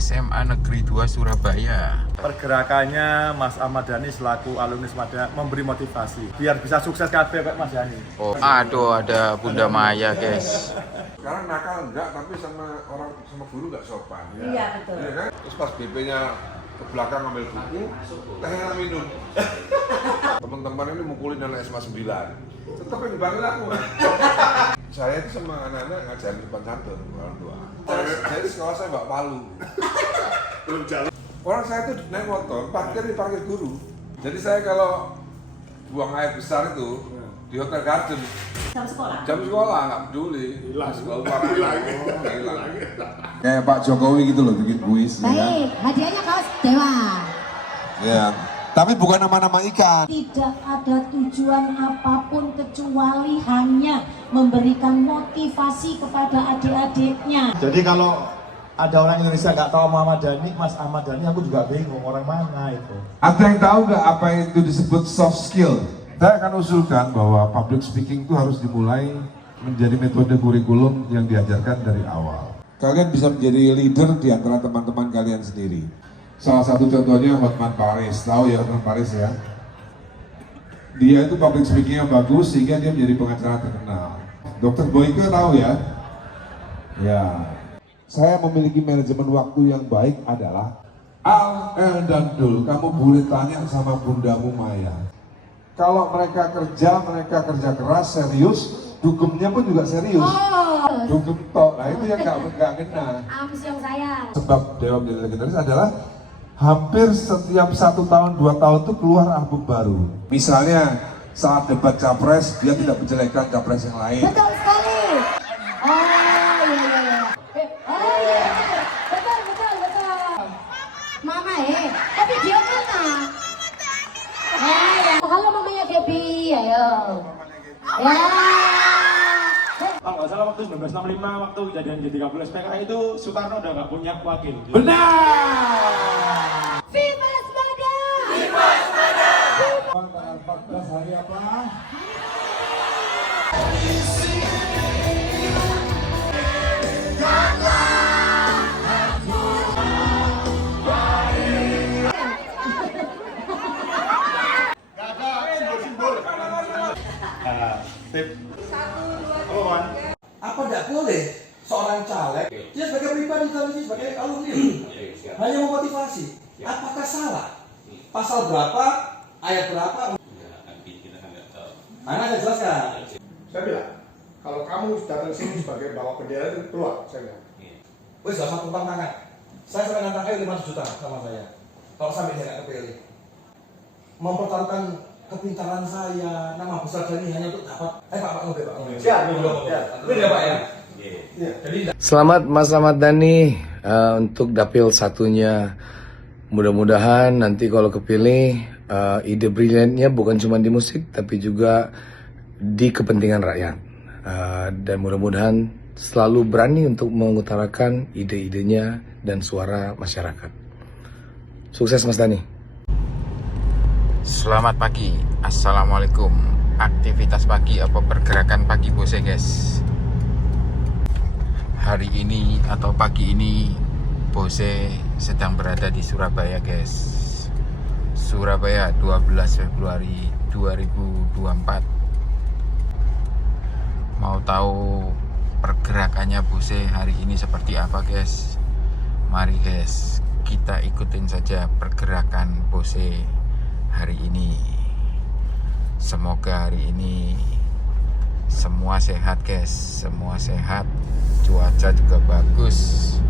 SMA Negeri 2 Surabaya. Pergerakannya Mas Ahmad Dhani selaku alumni Semada memberi motivasi biar bisa sukses kabeh Pak Mas Dhani. Oh, aduh, ada Bunda Maya, guys. Sekarang nakal enggak, tapi sama guru enggak sopan. Iya, betul. Iya kan? Terus pas BP-nya ke belakang ngambil buku, tehnya minum. Teman-teman ini mukulin anak SMA 9. Tetap yang dipanggil aku. Saya itu sama anak-anak ngajarin depan santun orang tua. Jadi sekolah saya Mbak Palu. Belum jalan. Orang saya itu naik motor, parkir dipanggil guru. Jadi saya kalau buang air besar itu di Hotel Garden. Jam sekolah? Jam sekolah, nggak peduli. Hilang. Hilang. Kayak Pak Jokowi gitu loh, bikin kuis. Baik, hadiahnya kaos Dewa. Ya. Tapi bukan nama-nama ikan. Tidak ada tujuan apapun kecuali hanya memberikan motivasi kepada adik-adiknya. Jadi kalau ada orang Indonesia nggak tahu Muhammad Dhani, Mas Ahmad Dhani, aku juga bingung orang mana itu. Ada yang tahu nggak apa itu disebut soft skill? Saya akan usulkan bahwa public speaking itu harus dimulai menjadi metode kurikulum yang diajarkan dari awal. Kalian bisa menjadi leader di antara teman-teman kalian sendiri. Salah satu contohnya Hotman Paris, tahu ya Hotman Paris ya? Dia itu public speaking-nya bagus sehingga dia menjadi pengacara terkenal. Dr. Boyke tahu ya? Ya. Saya memiliki manajemen waktu yang baik adalah Al, El, dan Dul, kamu boleh tanya sama bundamu Maya. Kalau mereka kerja keras, serius, dugemnya pun juga serius. Dugem tok, nah itu yang nggak kena. Amsyong sayang. Sebab Dewa menjadi legendaris adalah hampir setiap 1 tahun, 2 tahun itu keluar album baru. Misalnya saat debat capres, dia tidak menjelekkan capres yang lain. Betul sekali. Oh iya. Oh iya. Betul. Mama tapi dia mana? Ya. Halo mamanya Gaby, ayo. Ya. Kalau nggak salah waktu 1965 waktu kejadian G30 SPKI itu Soekarno udah nggak punya wakil. Benar! Viva Semada! tanggal 14 hari apa? Apa tidak boleh seorang caleg dia sebagai pribadi tadi sebagai alumni hanya memotivasi? Apakah salah? Pasal berapa? Ayat berapa? Mana saya jelaskan. Saya bilang, kalau kamu datang sini sebagai bawa bendera itu keluar, saya bilang. Wes gak usah tumpang tangan. Saya sampai nantang 5 juta sama saya. Kalau sampai dia nggak kepilih, mempertaruhkan kepintaran saya, nama besar Dhani hanya untuk dapat. Pak Ngobet, Pak Ngobet. Siap. Ini ya Pak ya. Jadi Selamat Mas Ahmad Dhani untuk dapil satunya. Mudah-mudahan nanti kalau kepilih ide briliannya bukan cuma di musik tapi juga di kepentingan rakyat. Dan mudah-mudahan selalu berani untuk mengutarakan ide-idenya dan suara masyarakat. Sukses Mas Dhani. Selamat pagi, assalamualaikum. Aktivitas pagi apa pergerakan pagi bose guys. Hari ini atau pagi ini bose sedang berada di Surabaya guys. Surabaya 12 Februari 2024. Mau tahu pergerakannya bose hari ini seperti apa guys? Mari guys, kita ikutin saja pergerakan bose hari ini. Semoga hari ini semua sehat guys, semua sehat, cuaca juga bagus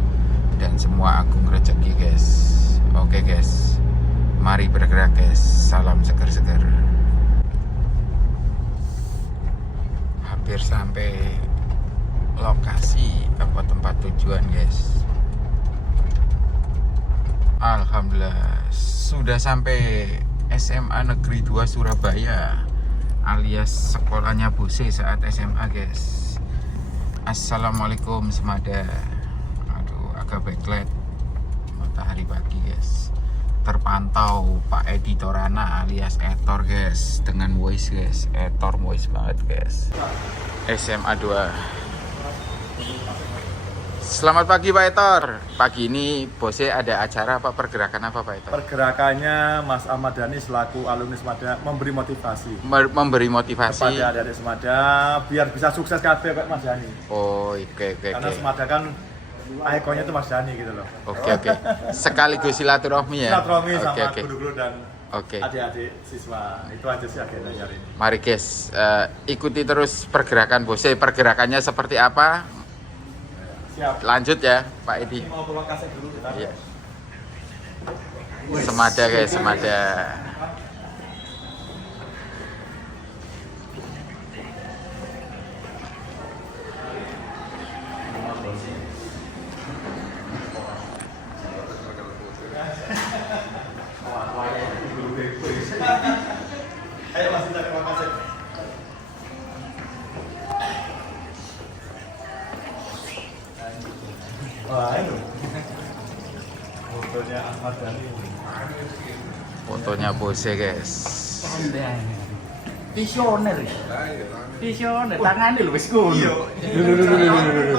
dan semua agung rezeki guys. Oke guys, mari bergerak guys. Salam seger-seger. Hampir sampai lokasi apa tempat tujuan guys. Alhamdulillah sudah sampai SMA Negeri 2 Surabaya alias sekolahnya Bose saat SMA guys. Assalamualaikum Semada. Aduh agak backlight matahari pagi guys. Terpantau Pak Edi Torana alias Etor guys dengan voice guys. Etor voice banget guys. SMA 2 Selamat pagi Pak Etor. Pagi ini Bose ada acara apa, pergerakan apa Pak Etor? Pergerakannya Mas Ahmad Dhani selaku alumni Semada memberi motivasi Memberi motivasi kepada adik-adik Semada biar bisa sukses kabeh Pak Mas Dhani. Oh, oke. Karena Semada kan ikonnya itu Mas Dhani gitu loh. Oke. Sekaligus silaturahmi ya. Silaturahmi sama Oke. guru-guru dan Oke. adik-adik siswa. Itu aja sih agendanya hari ini. Mari guys, ikuti terus pergerakan Bose. Pergerakannya seperti apa? Siap. Lanjut ya Pak Edi. Ini mau tolong kasih dulu kita. Iya. Semada guys, Semada. Ayo Mas, kita terima kasih. Wah, itu. Fotonya Ahmad Dhani. Fotonya Bose guys. Visioner. Visioner, tangannya lu wis ngono. Iya.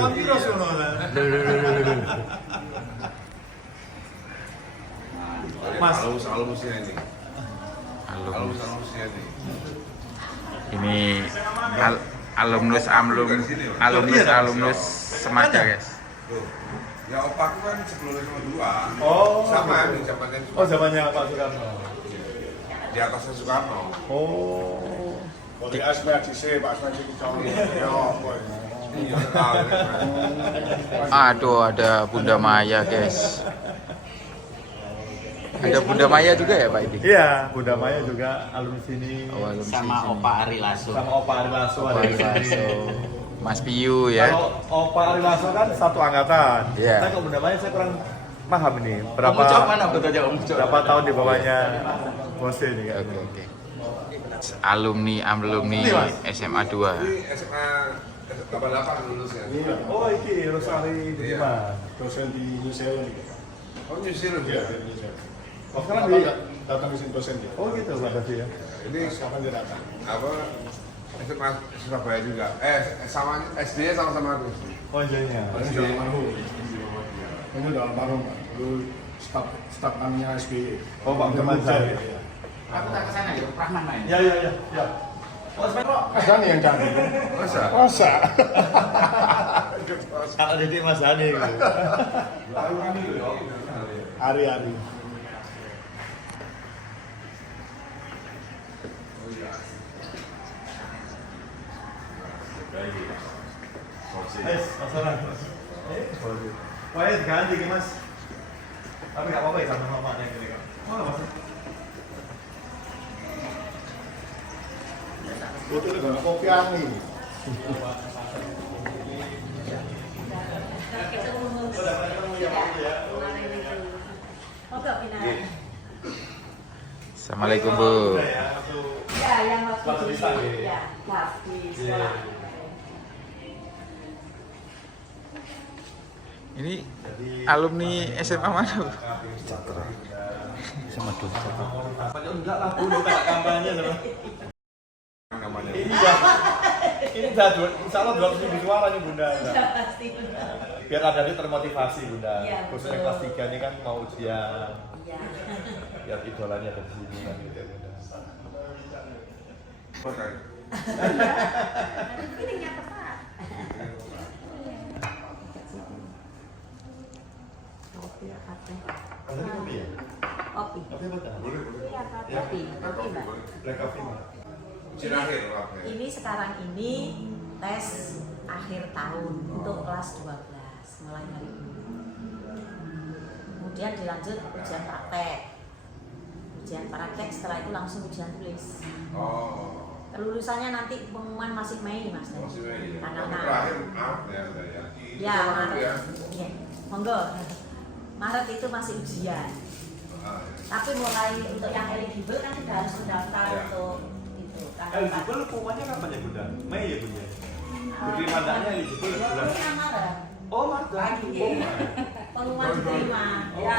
Tapi Rasulullah. Mas, alumlusnya ini. Alumnus. Alumlusnya ini. Ini alumnus Semada guys. Tuh. Ya opaku kan sebelum SMA 2. Oh. Sama di zamannya. Oh, zamannya Pak Soekarno. Di atasnya Soekarno. Oh. Di SPDC, Pak SPDC ya apa ya? Iya, tahu. Aduh, ada Bunda Maya guys. Ada Bunda Maya juga ya Pak Edi? Iya, Bunda Maya juga alumni sini. Oh, alumni Sama sini. Opa Ari Lasso. Sama Opa Ari Lasso Opa ada Ari di sini. Lasso. Mas Piyu ya. Kalau Opa Ari Lasso kan satu angkatan. Iya. Tapi kalau Bunda Maya saya kurang paham ini. Berapa Mana betulnya Om Ucok? berapa tahun di bawahnya Bose ini kan? Oke. Alumni SMA 2. Ini SMA 88 lulusnya. Oh, iki Rosali Budiman. Dosen di New Zealand. Oh, New Zealand Iya, ya. di New Zealand. Oh, sekarang di Datang ke sini dosen dia. Oh, gitu Pak Dasi ya. Ini Kapan dia datang? apa? SMA Surabaya juga. Sama SD sama-sama aku. Oh, jadinya. Ini di almarhum. Ini udah almarhum. Dulu staf namanya SBY. Oh, Pak teman saya. Aku tak kesana ya, Rahman main. Ya. Oh, sebenarnya Mas Dhani yang cari. Masa? Masa? kalau jadi Mas Dhani gitu. Hari-hari. Masalah. Wah, ya ganti nih Mas. Tapi nggak apa-apa ya sama mamanya gini kan. Oh, nggak masalah. Itu udah kopi angin. Assalamualaikum Bu. Ya, yang waktu di ya, kelas di sekolah. Ini alumni SMA mana Bu? Enggak lah, Bu, kita nggak kampanye loh. Namanya. Ini udah insya Allah 200.000 suara nih Bunda. Pasti benar. Biar ada nih termotivasi Bunda. Iya, Khususnya betul. kelas 3 ini kan mau ujian. Iya. Biar idolanya ada di sini kan gitu ya Bunda. Makanya. Pilihnya tepat. Kopi apa teh? Ini kopi ya? Kopi. Kopi apa dah? Boleh. Kopi, kopi Mbak. Black coffee Mbak. Ujian akhir apa ya? Ini sekarang ini tes akhir tahun untuk kelas 12 mulai hari ini. Kemudian dilanjut ujian praktek. Ujian praktek setelah itu langsung ujian tulis. Oh. Kelulusannya nanti pengumuman masih Mei Mas. Masih Mei ya. Tanggal Tapi 6. terakhir Maret ya udah ya. Ya, Maret. Ya. Iya. Monggo. Maret itu masih ujian. Ah, ya. Tapi mulai untuk yang eligible kan sudah harus mendaftar Ya. untuk itu. Eligible pengumumannya kapan ya Bunda? Mei ya Bunda? Diberi mandatnya eligible bulan. Maret. Oh, Maret. Lagi. Pengumuman diterima. Ya.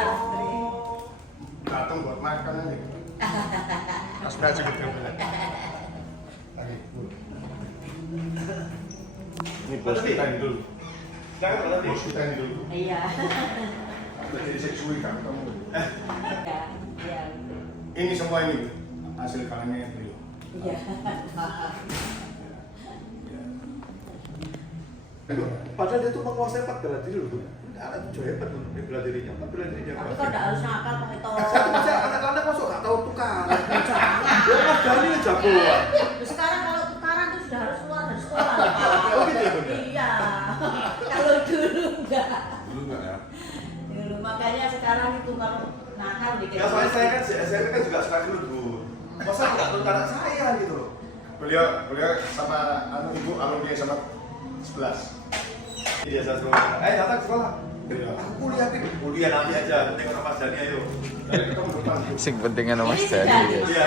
Datang buat makan aja. Aspirasi gitu. Lagi. Ini bos kita ini dulu. Bos kita ini dulu. Iya. Jadi seksui kan kamu. Iya, iya. Ini semua ini hasil kalannya beliau. Iya. Padahal dia tuh menguasai 4 bela diri loh. Nggak ada tujuh hebat loh bela dirinya. 4 bela dirinya. Tapi kok nggak harus nakal pakai toa. Anak-anak masuk nggak tahu tukar. Dia Mas Dani jagoan. Sekarang kalau tukaran tuh sudah harus keluar dari sekolah. Oh gitu ya Bunda? Iya. Kalau dulu enggak. Dulu enggak ya? Dulu makanya sekarang itu kalau nakal dikit. Ya soalnya saya kan di SMP kan juga suka gelut Bu. Masa nggak turun anak saya gitu loh. Beliau sama ibu alumni sama 11. Iya saya sekolah. Datang ke sekolah. Aku kuliah nih. Kuliah nanti aja. Tengok sama Mas Dani ayo. Dari ketemu depan. Sing penting kan Mas Ini Dani. sudah Ya. Iya.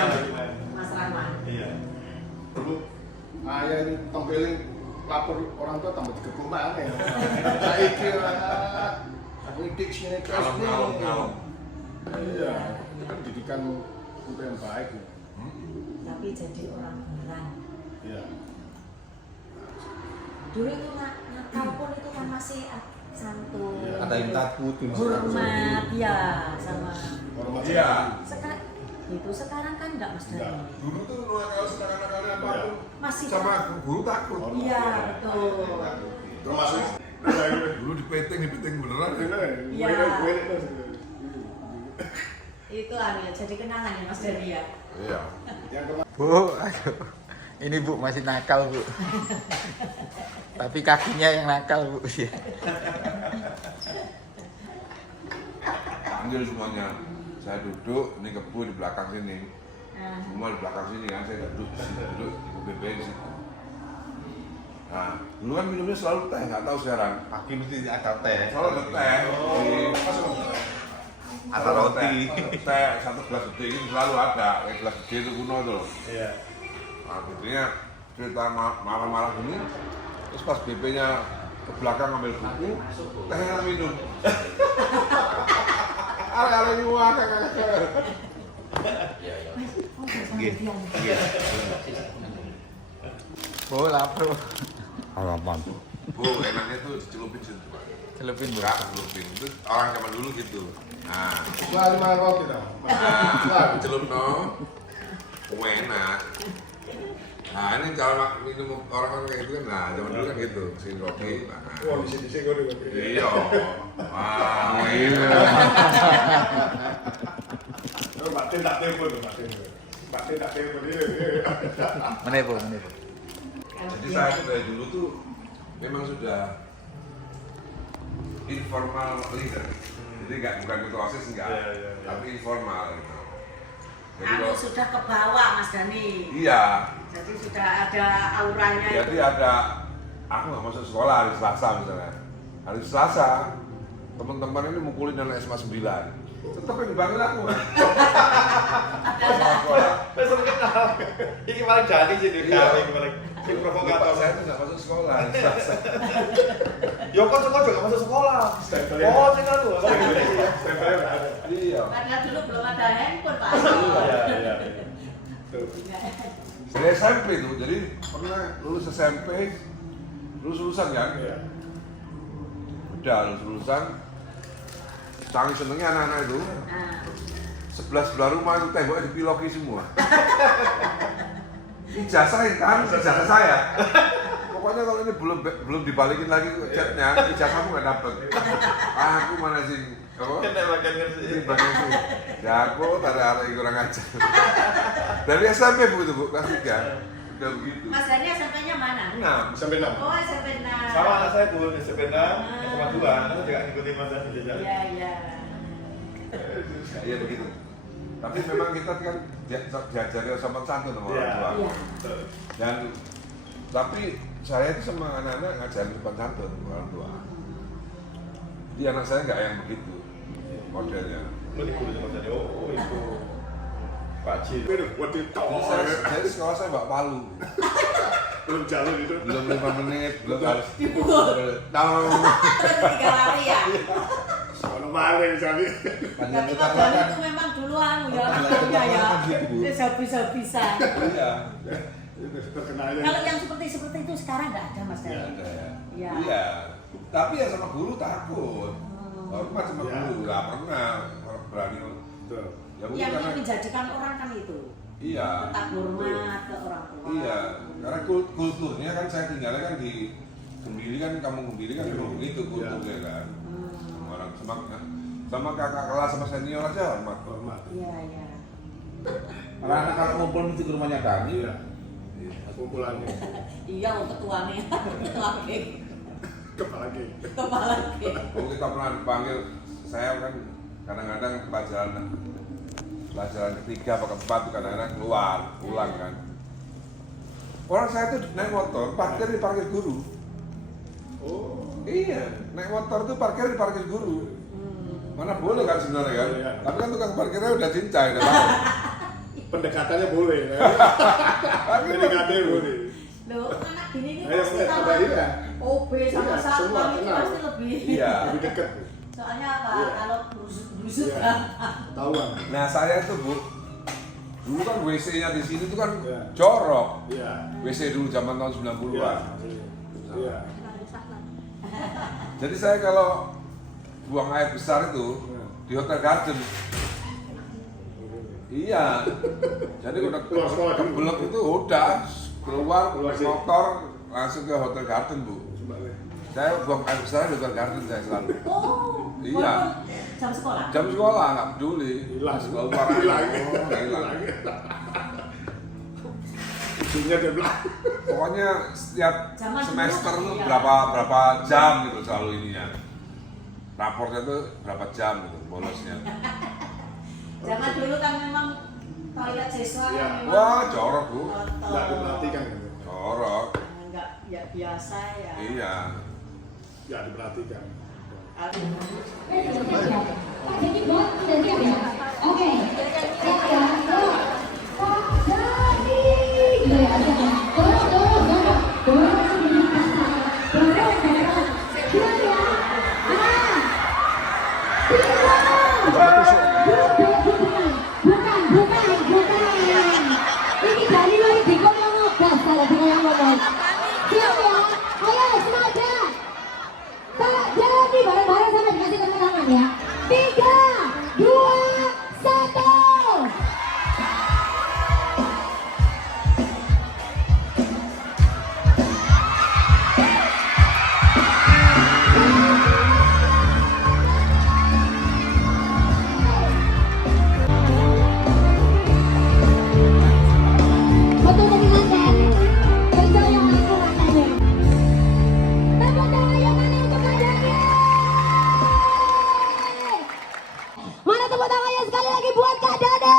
Mas Rahman. Iya. Dulu ayah ini tempeling lapor orang tua tambah dikepung mana ya. Saya kira pendidik sini Kalem. Iya, itu kan didikan untuk yang baik ya. Tapi jadi orang beneran. Iya. Dulu itu nakal pun itu kan masih santun. Ada yang takut, Hormat ya sama. Hormat. Iya. Sekarang kan enggak Mas Enggak. Dani. Dulu tuh kalau sekarang-sekarang apapun Masih sama guru takut. Iya, betul. Termasuk Dulu dipeting beneran. Iya. Itu aneh, jadi kenangan ya Mas Dani ya. Iya. Bu, aduh. Ini Bu masih nakal Bu. Tapi kakinya yang nakal Bu. Panggil semuanya. Saya duduk, ini kebu di belakang sini. Semua di belakang sini kan, saya duduk di situ, duduk di BB di situ. Nah, dulu kan minumnya selalu teh, nggak tahu sekarang. Pagi mesti ada teh. Selalu ada teh. Ada roti. Teh, 1 gelas gede ini selalu ada. Kayak gelas gede itu kuno tuh. Iya. Nah, biasanya cerita malam-malam gini, terus pas BP-nya ke belakang ngambil buku, tehnya minum. Ala-ala nyuak, Bu, lapar. Harapan. Bu, enaknya tuh dicelupin situ, Pak. Celupin Bu. Enggak, celupin. Itu orang zaman dulu gitu. Nah, Wah, 5 roti dah. celup no, enak. Nah, ini kalau minum orang kayak gitu kan, nah zaman dulu kan gitu, sin roti. Nah, Wah, di sini gue nih. iya. Wah, enak. Batin tak telepon tuh, Batin tak telepon ini. Mana Bu? Jadi saya dari dulu tuh memang sudah informal leader. Jadi bukan ketua OSIS enggak, tapi informal. Gitu. Jadi Anu sudah ke bawah Mas Dani. Iya. Jadi sudah ada auranya. Jadi ada, aku nggak masuk sekolah hari Selasa misalnya. Hari Selasa teman-teman ini mukulin anak SMA 9. Tetap yang dipanggil aku. Besok kenal. Ini paling jadi jadi kami paling provokator. Saya tuh nggak masuk sekolah hari Selasa. Yo kok juga masuk sekolah. Oh, saya kan lu. Iya. Karena dulu belum ada handphone Pak. Iya. Dari SMP tuh, jadi pernah lulus SMP, lulusan kan? Iya. Udah lulusan, saking senengnya anak-anak itu, sebelah rumah itu temboknya dipiloki semua. Ijazah kan, ijazah saya. Pokoknya kalau ini belum dibalikin lagi catnya, ijazahmu nggak dapet. Aku mana sih? Apa? Ini bagian sih. Jago, tarik kurang ajar. Dari SMP Bu itu Bu, kelas 3. Udah begitu. Mas Dani SMP-nya mana? Sampai 6. Oh, SMP 6. Sama anak saya Bu, SMP 6, SMA 2. Aku juga ngikutin Mas Dani jajan. Iya. Iya begitu. Tapi memang kita kan diajari sopan santun sama orang tua. Iya. Dan tapi saya itu sama anak-anak ngajarin sopan santun sama orang tua. Jadi anak saya nggak yang begitu modelnya. Lu dikulitin Mas Dani. Oh itu Pak Cil. Saya di sekolah saya bawa palu. Belum jalan itu. Belum 5 menit, belum harus. Tahu. Terus 3 hari ya. Sono maling jadi. Tapi Mas Dani itu memang dulu anu ya orangnya ya. Dia habis-habisan. Iya. Itu terkenalnya. Kalau yang seperti itu sekarang nggak ada Mas Dani. Iya ada ya. Iya. Iya. Tapi ya sama guru takut. Hormat sama guru, nggak pernah berani. Ya, yang karena, menjadikan orang kan itu. iya. Tetap hormat ke orang tua. Iya, karena kulturnya kan saya tinggalnya kan di Gembili kan, kampung Gembili kan memang begitu kulturnya kan. Orang sama kakak kelas sama senior aja hormat. Iya, iya. Anak-anak kalau ngumpul mesti ke rumahnya kami. Iya. Kumpulannya. Iya, untuk tuannya. Lagi. Kepala geng. Kepala geng. Oh, kita pernah dipanggil, saya kan kadang-kadang pelajaran ketiga atau keempat kadang-kadang pulang kan. Orang saya tuh naik motor, parkir di parkir guru. Oh. Iya, naik motor tuh parkir di parkir guru. Mana boleh kan sebenarnya kan? Iya. Tapi kan tukang parkirnya udah cincai, udah tahu. Pendekatannya boleh kan? Pendekatannya boleh. Loh, anak gini ini Ayo, pasti apa kalau iya? OB sama Iya, semua satpam ini kenal. pasti lebih. Iya. Lebih dekat. Soalnya apa? Iya. Kalau berusut Iya. kan. Tahuan. Nah saya tuh Bu, dulu kan WC-nya di sini tuh kan Iya. jorok. Iya. WC dulu zaman tahun 90-an. Iya. Jadi saya kalau buang air besar itu di Hotel Garden. Iya. Jadi udah Keluar sekolah dulu. kebelet itu udah keluar sih. motor langsung ke Hotel Garden Bu. Saya buang air besar di Hotel Garden saya selalu. Oh. Iya. walaupun jam sekolah. Jam sekolah nggak peduli. Hilang. Keluar hilang. Ujungnya dia bilang. Pokoknya setiap Zaman semester dulu tuh kan, berapa jam gitu selalu ininya. Raportnya tuh berapa jam gitu bolosnya. Zaman dulu kan memang toilet siswa Iya. kan memang Wah, jorok Bu. kotor. Nggak diperhatikan gitu. Jorok. Enggak ya biasa ya. Iya. Nggak diperhatikan. Aduh. Jadi buat sudah siap ya? Oke. Siap ya? Jadi gitu ya. Dorong. Siap ya? Bukan. Ini dari lagi digoyang-goyang kalau digoyang-goyang. Siap ya? Ayo senada. Tak jadi bareng-bareng sama dikasih tepuk tangan ya. 3, 2, 1. Betul mendengarkan. Betul yang aku rasakan. Tepuk tangan yang mana untuk Kak Dani? Mana tepuk tangannya sekali lagi buat Kak Dani?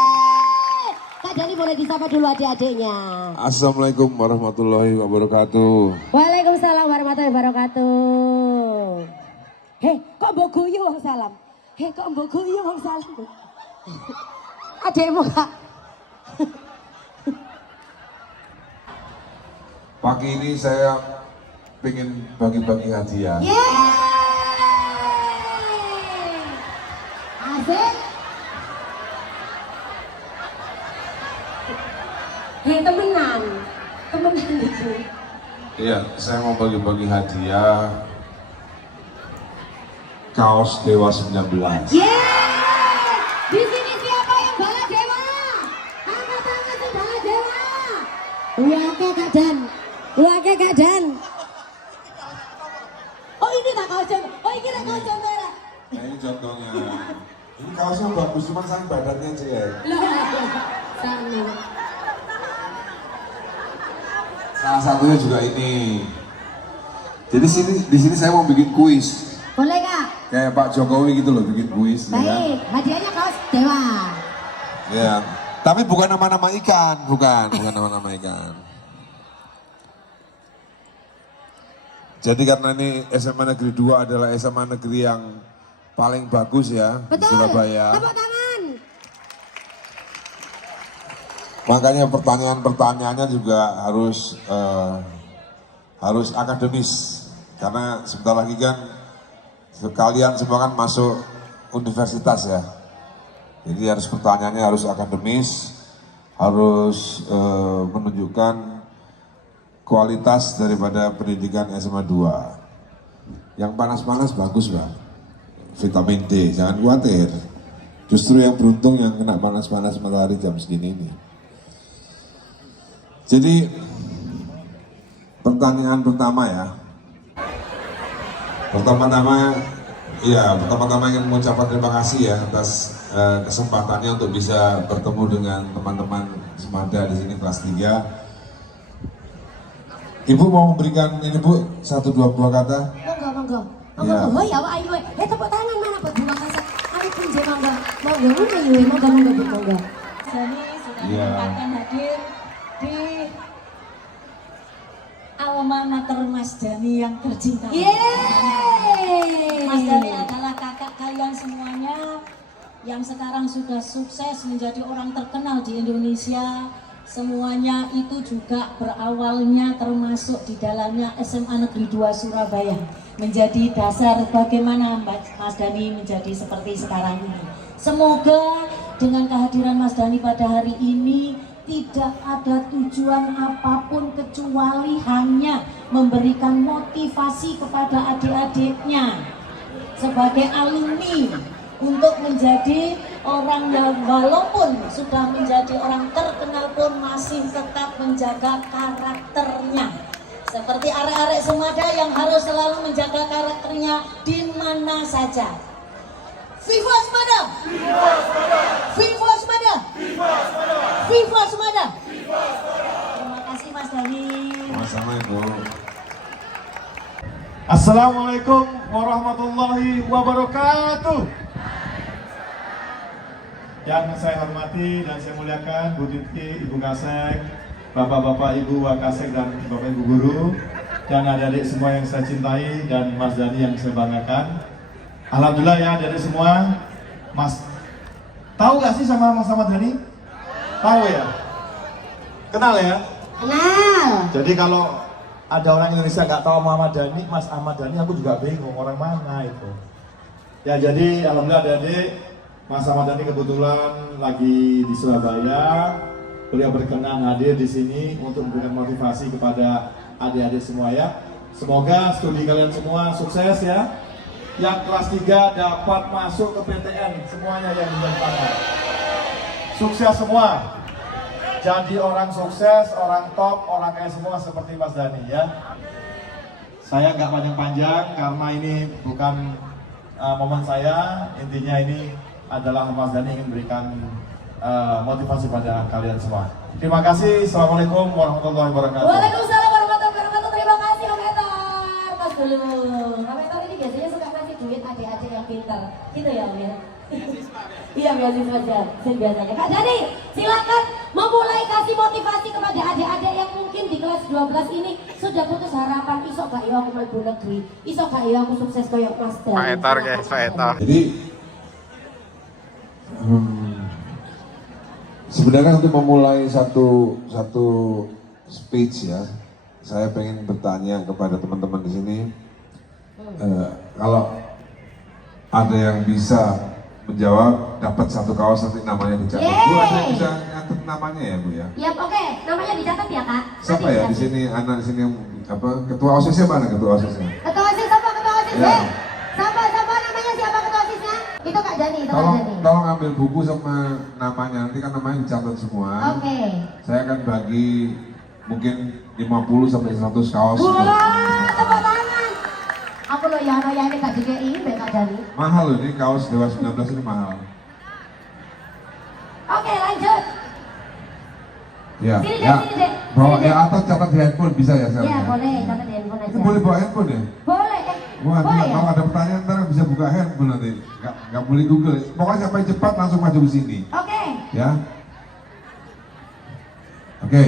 Kak Dani boleh disapa dulu adik-adiknya. Assalamualaikum warahmatullahi wabarakatuh. Waalaikumsalam warahmatullahi wabarakatuh. Hei, kok mbok guyu wong salam? Hei, kok mbok guyu wong salam? Adekmu Kak. Pagi ini saya pengen bagi-bagi hadiah. Yeay! Asik. Hei, temenan itu. Iya, saya mau bagi-bagi hadiah kaos Dewa 19. Yeay! Di sini siapa yang bala dewa? Angkat tangan si bala dewa. Uangnya Kak Dan. Oh ini tak kaos contoh. Oh ini tak kaos contoh ya. Nah ini contohnya. Ini kaosnya bagus, cuma sang badannya jelek. Loh, sana. Salah satunya juga ini. Jadi di sini saya mau bikin kuis. Boleh Kak? Kayak Pak Jokowi gitu loh, bikin kuis. Baik, hadiahnya kaos dewa. Ya. Tapi bukan nama-nama ikan, bukan nama-nama ikan. Jadi karena ini SMA Negeri 2 adalah SMA negeri yang paling bagus ya di Betul. Surabaya. Tepuk tangan. Makanya pertanyaan-pertanyaannya juga harus akademis. Karena sebentar lagi kan kalian semua kan masuk universitas ya. Jadi harus pertanyaannya harus akademis, harus menunjukkan kualitas daripada pendidikan SMA 2. Yang panas-panas bagus, Pak. Vitamin D, jangan khawatir. Justru yang beruntung yang kena panas-panas matahari jam segini ini. Jadi, pertanyaan pertama ya. Pertama-tama ingin mengucapkan terima kasih ya atas kesempatannya untuk bisa bertemu dengan teman-teman Semada di sini kelas 3. Ibu mau memberikan ini Bu, 1-2 buah kata? Monggo. Ya. Oh ya, Wak Ayu. Tepuk tangan mana buat Bu Makasar. Ayo punje monggo. Monggo. Jadi sudah Iya. menyempatkan hadir di alma mater Mas Dhani yang tercinta. Yeay. Mas Dhani adalah kakak kalian semuanya yang sekarang sudah sukses menjadi orang terkenal di Indonesia. Semuanya itu juga berawalnya termasuk di dalamnya SMA Negeri 2 Surabaya. Menjadi dasar bagaimana Mas Dhani menjadi seperti sekarang ini. Semoga dengan kehadiran Mas Dhani pada hari ini tidak ada tujuan apapun kecuali hanya memberikan motivasi kepada adik-adiknya sebagai alumni untuk menjadi orang yang walaupun sudah menjadi orang terkenal pun masih tetap menjaga karakternya. Seperti arek-arek Semada yang harus selalu menjaga karakternya di mana saja. Viva Semada! Viva Semada! Viva Semada! Terima kasih Mas Dhani. Sama-sama Ibu. Assalamualaikum warahmatullahi wabarakatuh. Yang saya hormati dan saya muliakan Bu Titi, Ibu Kasek, Bapak-bapak, Ibu Wakasek dan Bapak Ibu Guru, dan adik-adik semua yang saya cintai dan Mas Dhani yang saya banggakan. Alhamdulillah ya adik-adik semua. Mas, tahu gak sih sama Mas Ahmad Dhani? Tahu ya? Kenal ya? Kenal. Jadi kalau ada orang Indonesia nggak tahu Muhammad Dhani, Mas Ahmad Dhani, aku juga bingung orang mana itu. Ya jadi alhamdulillah adik-adik, Mas Ahmad Dhani kebetulan lagi di Surabaya. Beliau berkenan hadir di sini untuk memberikan motivasi kepada adik-adik semua ya. Semoga studi kalian semua sukses ya. Yang kelas 3 dapat masuk ke PTN semuanya yang dijanjikan. Sukses semua. Jadi orang sukses, orang top, orang kaya semua seperti Mas Dhani ya. Saya nggak panjang-panjang karena ini bukan momen saya. Intinya ini adalah Mas Dhani ingin berikan motivasi pada kalian semua. Terima kasih. Assalamualaikum warahmatullahi wabarakatuh. Waalaikumsalam warahmatullahi wabarakatuh. Terima kasih Om Etor. Mas dulu. Om Etor ini biasanya suka ngasih duit adik-adik yang pintar. Gitu ya Om ya? Iya beasiswa biasanya. Kak Dhani, silakan memulai kasih motivasi kepada adik-adik yang mungkin di kelas 12 ini sudah putus harapan. Iso gak ya aku mlebu negeri? Iso gak ya aku sukses kayak Mas Dhani? Pak Etor guys, Pak Etor. Jadi sebenarnya untuk memulai satu speech ya, saya pengen bertanya kepada teman-teman di sini, kalau ada yang bisa menjawab dapat satu kaos nanti namanya dicatat. Bu, ada yang bisa nyatet namanya ya Bu ya? Ya oke, namanya dicatat ya Kak. Siapa ya di sini, anak di sini yang apa? Ketua OSIS-nya mana ketua OSIS-nya? Ketua OSIS apa ketua OSIS? Ya. Siapa namanya siapa ketua OSISnya? Itu Kak Dhani, itu Kak Dhani. Tolong ambil buku sama namanya, nanti kan namanya dicatat semua. Oke. Saya akan bagi mungkin 50 sampai 100 kaos. Wah, tepuk tangan. Aku loh ya ini Kak DKI, Kak Dhani. Mahal loh ini kaos Dewa 19 ini mahal. Oke, lanjut. Ya, Sini deh, ya. sini deh. Bawa Sini deh. ya atau catat di handphone bisa ya sekarang? Iya, ya? boleh, catat di handphone aja. Boleh bawa handphone ya? Boleh, Wah, boleh ya? kalau ada pertanyaan ntar bisa buka handphone nanti. Nggak boleh Google. Pokoknya siapa yang cepat langsung maju ke sini. Oke. Ya. Oke.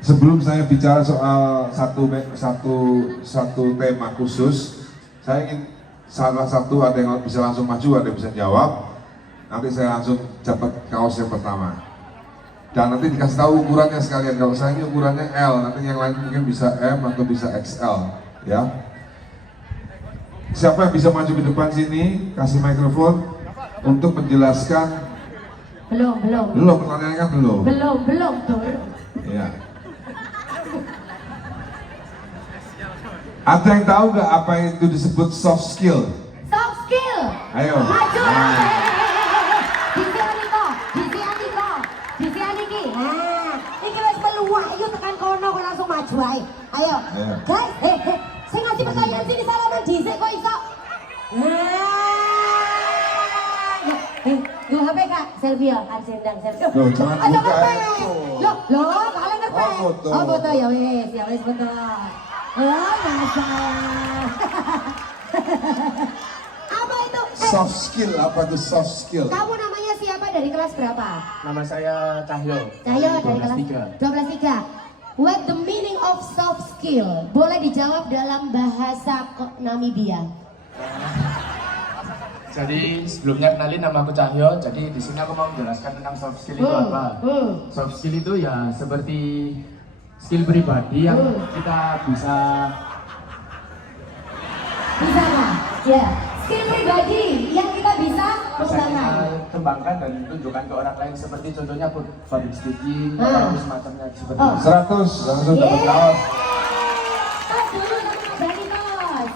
Sebelum saya bicara soal satu tema khusus, saya ingin salah satu ada yang bisa langsung maju, ada yang bisa jawab. Nanti saya langsung dapat kaos yang pertama. Dan nanti dikasih tahu ukurannya sekalian. Kalau saya ini ukurannya L, nanti yang lain mungkin bisa M atau bisa XL, ya. Siapa yang bisa maju ke depan sini, kasih mikrofon untuk menjelaskan. Belum. Belum, pertanyaannya kan belum. Belum. Ya. Ada yang tahu nggak apa itu disebut soft skill? Soft skill. Ayo. Maju. Nah. Disi Aniko, Disi Aniko, Disi Aniki. Nah, iki wis meluah, yuk tekan kono kok langsung maju ae. Ayo. Guys, sing ngasih pertanyaan sini salaman dhisik kok iso. Yuk HP Kak, selfie ya, sendang selfie. Loh, jangan Aja buka ngerti. itu. Loh, kalian ngerti. Oh, foto. Oh, foto ya wis foto. Oh, masalah. Apa itu? Soft skill, apa itu soft skill? Kamu namanya siapa, dari kelas berapa? Nama saya Cahyo. Cahyo dari kelas 12.3. What the meaning of soft skill? Boleh dijawab dalam bahasa Namibia. Jadi sebelumnya kenalin, nama aku Cahyo. Jadi di sini aku mau menjelaskan tentang soft skill itu apa. Soft skill itu ya seperti skill pribadi yang kita bisa nggak? Ya, skill pribadi yang kita bisa kembangkan. kembangkan dan tunjukkan ke orang lain, seperti contohnya public speaking atau semacamnya seperti itu. 100 langsung dapat kaos. Tos dulu, berani tos.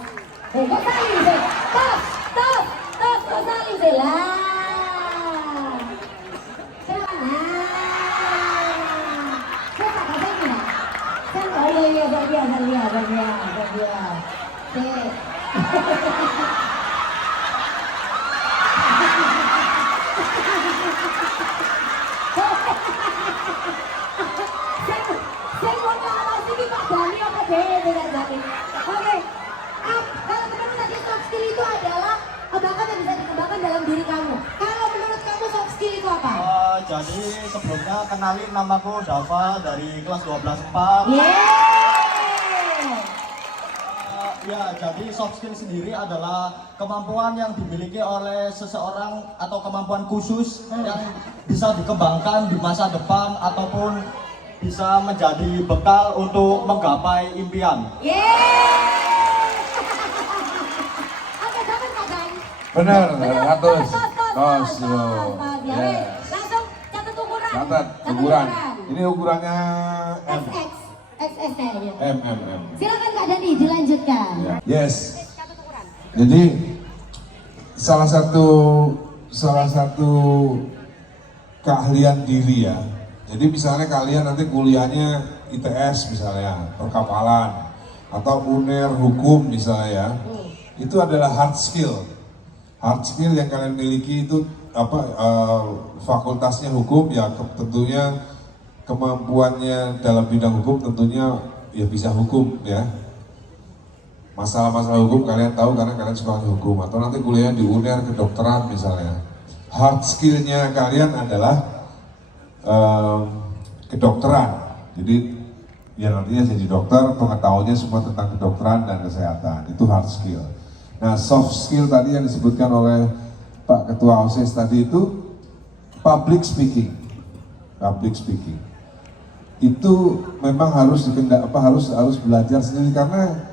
Kok saling sih? Tos, kok saling sih lah. Iya, berdia. Saya mau ngawasi ini Pak Dani apa Dede Pak Dani. Oke, kalau menurut tadi soft skill itu adalah bakat yang bisa dikembangkan dalam diri kamu. Kalau menurut kamu soft skill itu apa? Jadi sebelumnya kenalin, namaku Dava dari kelas 12.4. Ya, jadi soft skill sendiri adalah kemampuan yang dimiliki oleh seseorang atau kemampuan khusus yang bisa dikembangkan di masa depan ataupun bisa menjadi bekal untuk menggapai impian. Oke, dapat Pak Dan. Benar, 100. Tos. Langsung catat ukuran. Catat ukuran. Ini ukurannya M. XS ya. M. Silakan Kak Dani dilanjutkan. Yes. Jadi salah satu keahlian diri ya. Jadi misalnya kalian nanti kuliahnya ITS misalnya, perkapalan atau UNER hukum misalnya ya. Itu adalah hard skill. Hard skill yang kalian miliki itu fakultasnya hukum ya, tentunya kemampuannya dalam bidang hukum tentunya ya bisa hukum ya. Masalah-masalah hukum kalian tahu karena kalian sekolah hukum, atau nanti kuliah di UNER kedokteran misalnya. Hard skillnya kalian adalah kedokteran. Jadi ya nantinya jadi dokter, pengetahuannya semua tentang kedokteran dan kesehatan. Itu hard skill. Nah, soft skill tadi yang disebutkan oleh Pak Ketua OSIS tadi itu public speaking. Public speaking itu memang harus harus belajar sendiri, karena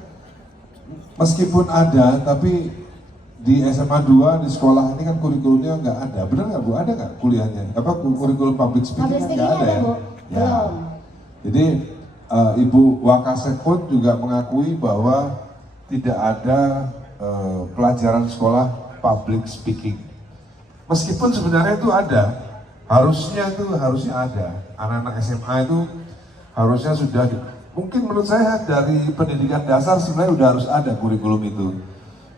meskipun ada, tapi di SMA 2 di sekolah ini kan kurikulumnya nggak ada. Benar nggak Bu? Ada nggak kuliahnya? Kurikulum public speaking nggak ada ya? Ya. Jadi Ibu Wakasek pun juga mengakui bahwa tidak ada pelajaran sekolah public speaking. Meskipun sebenarnya itu ada, harusnya ada. Anak-anak SMA itu harusnya sudah, mungkin menurut saya dari pendidikan dasar sebenarnya sudah harus ada kurikulum itu.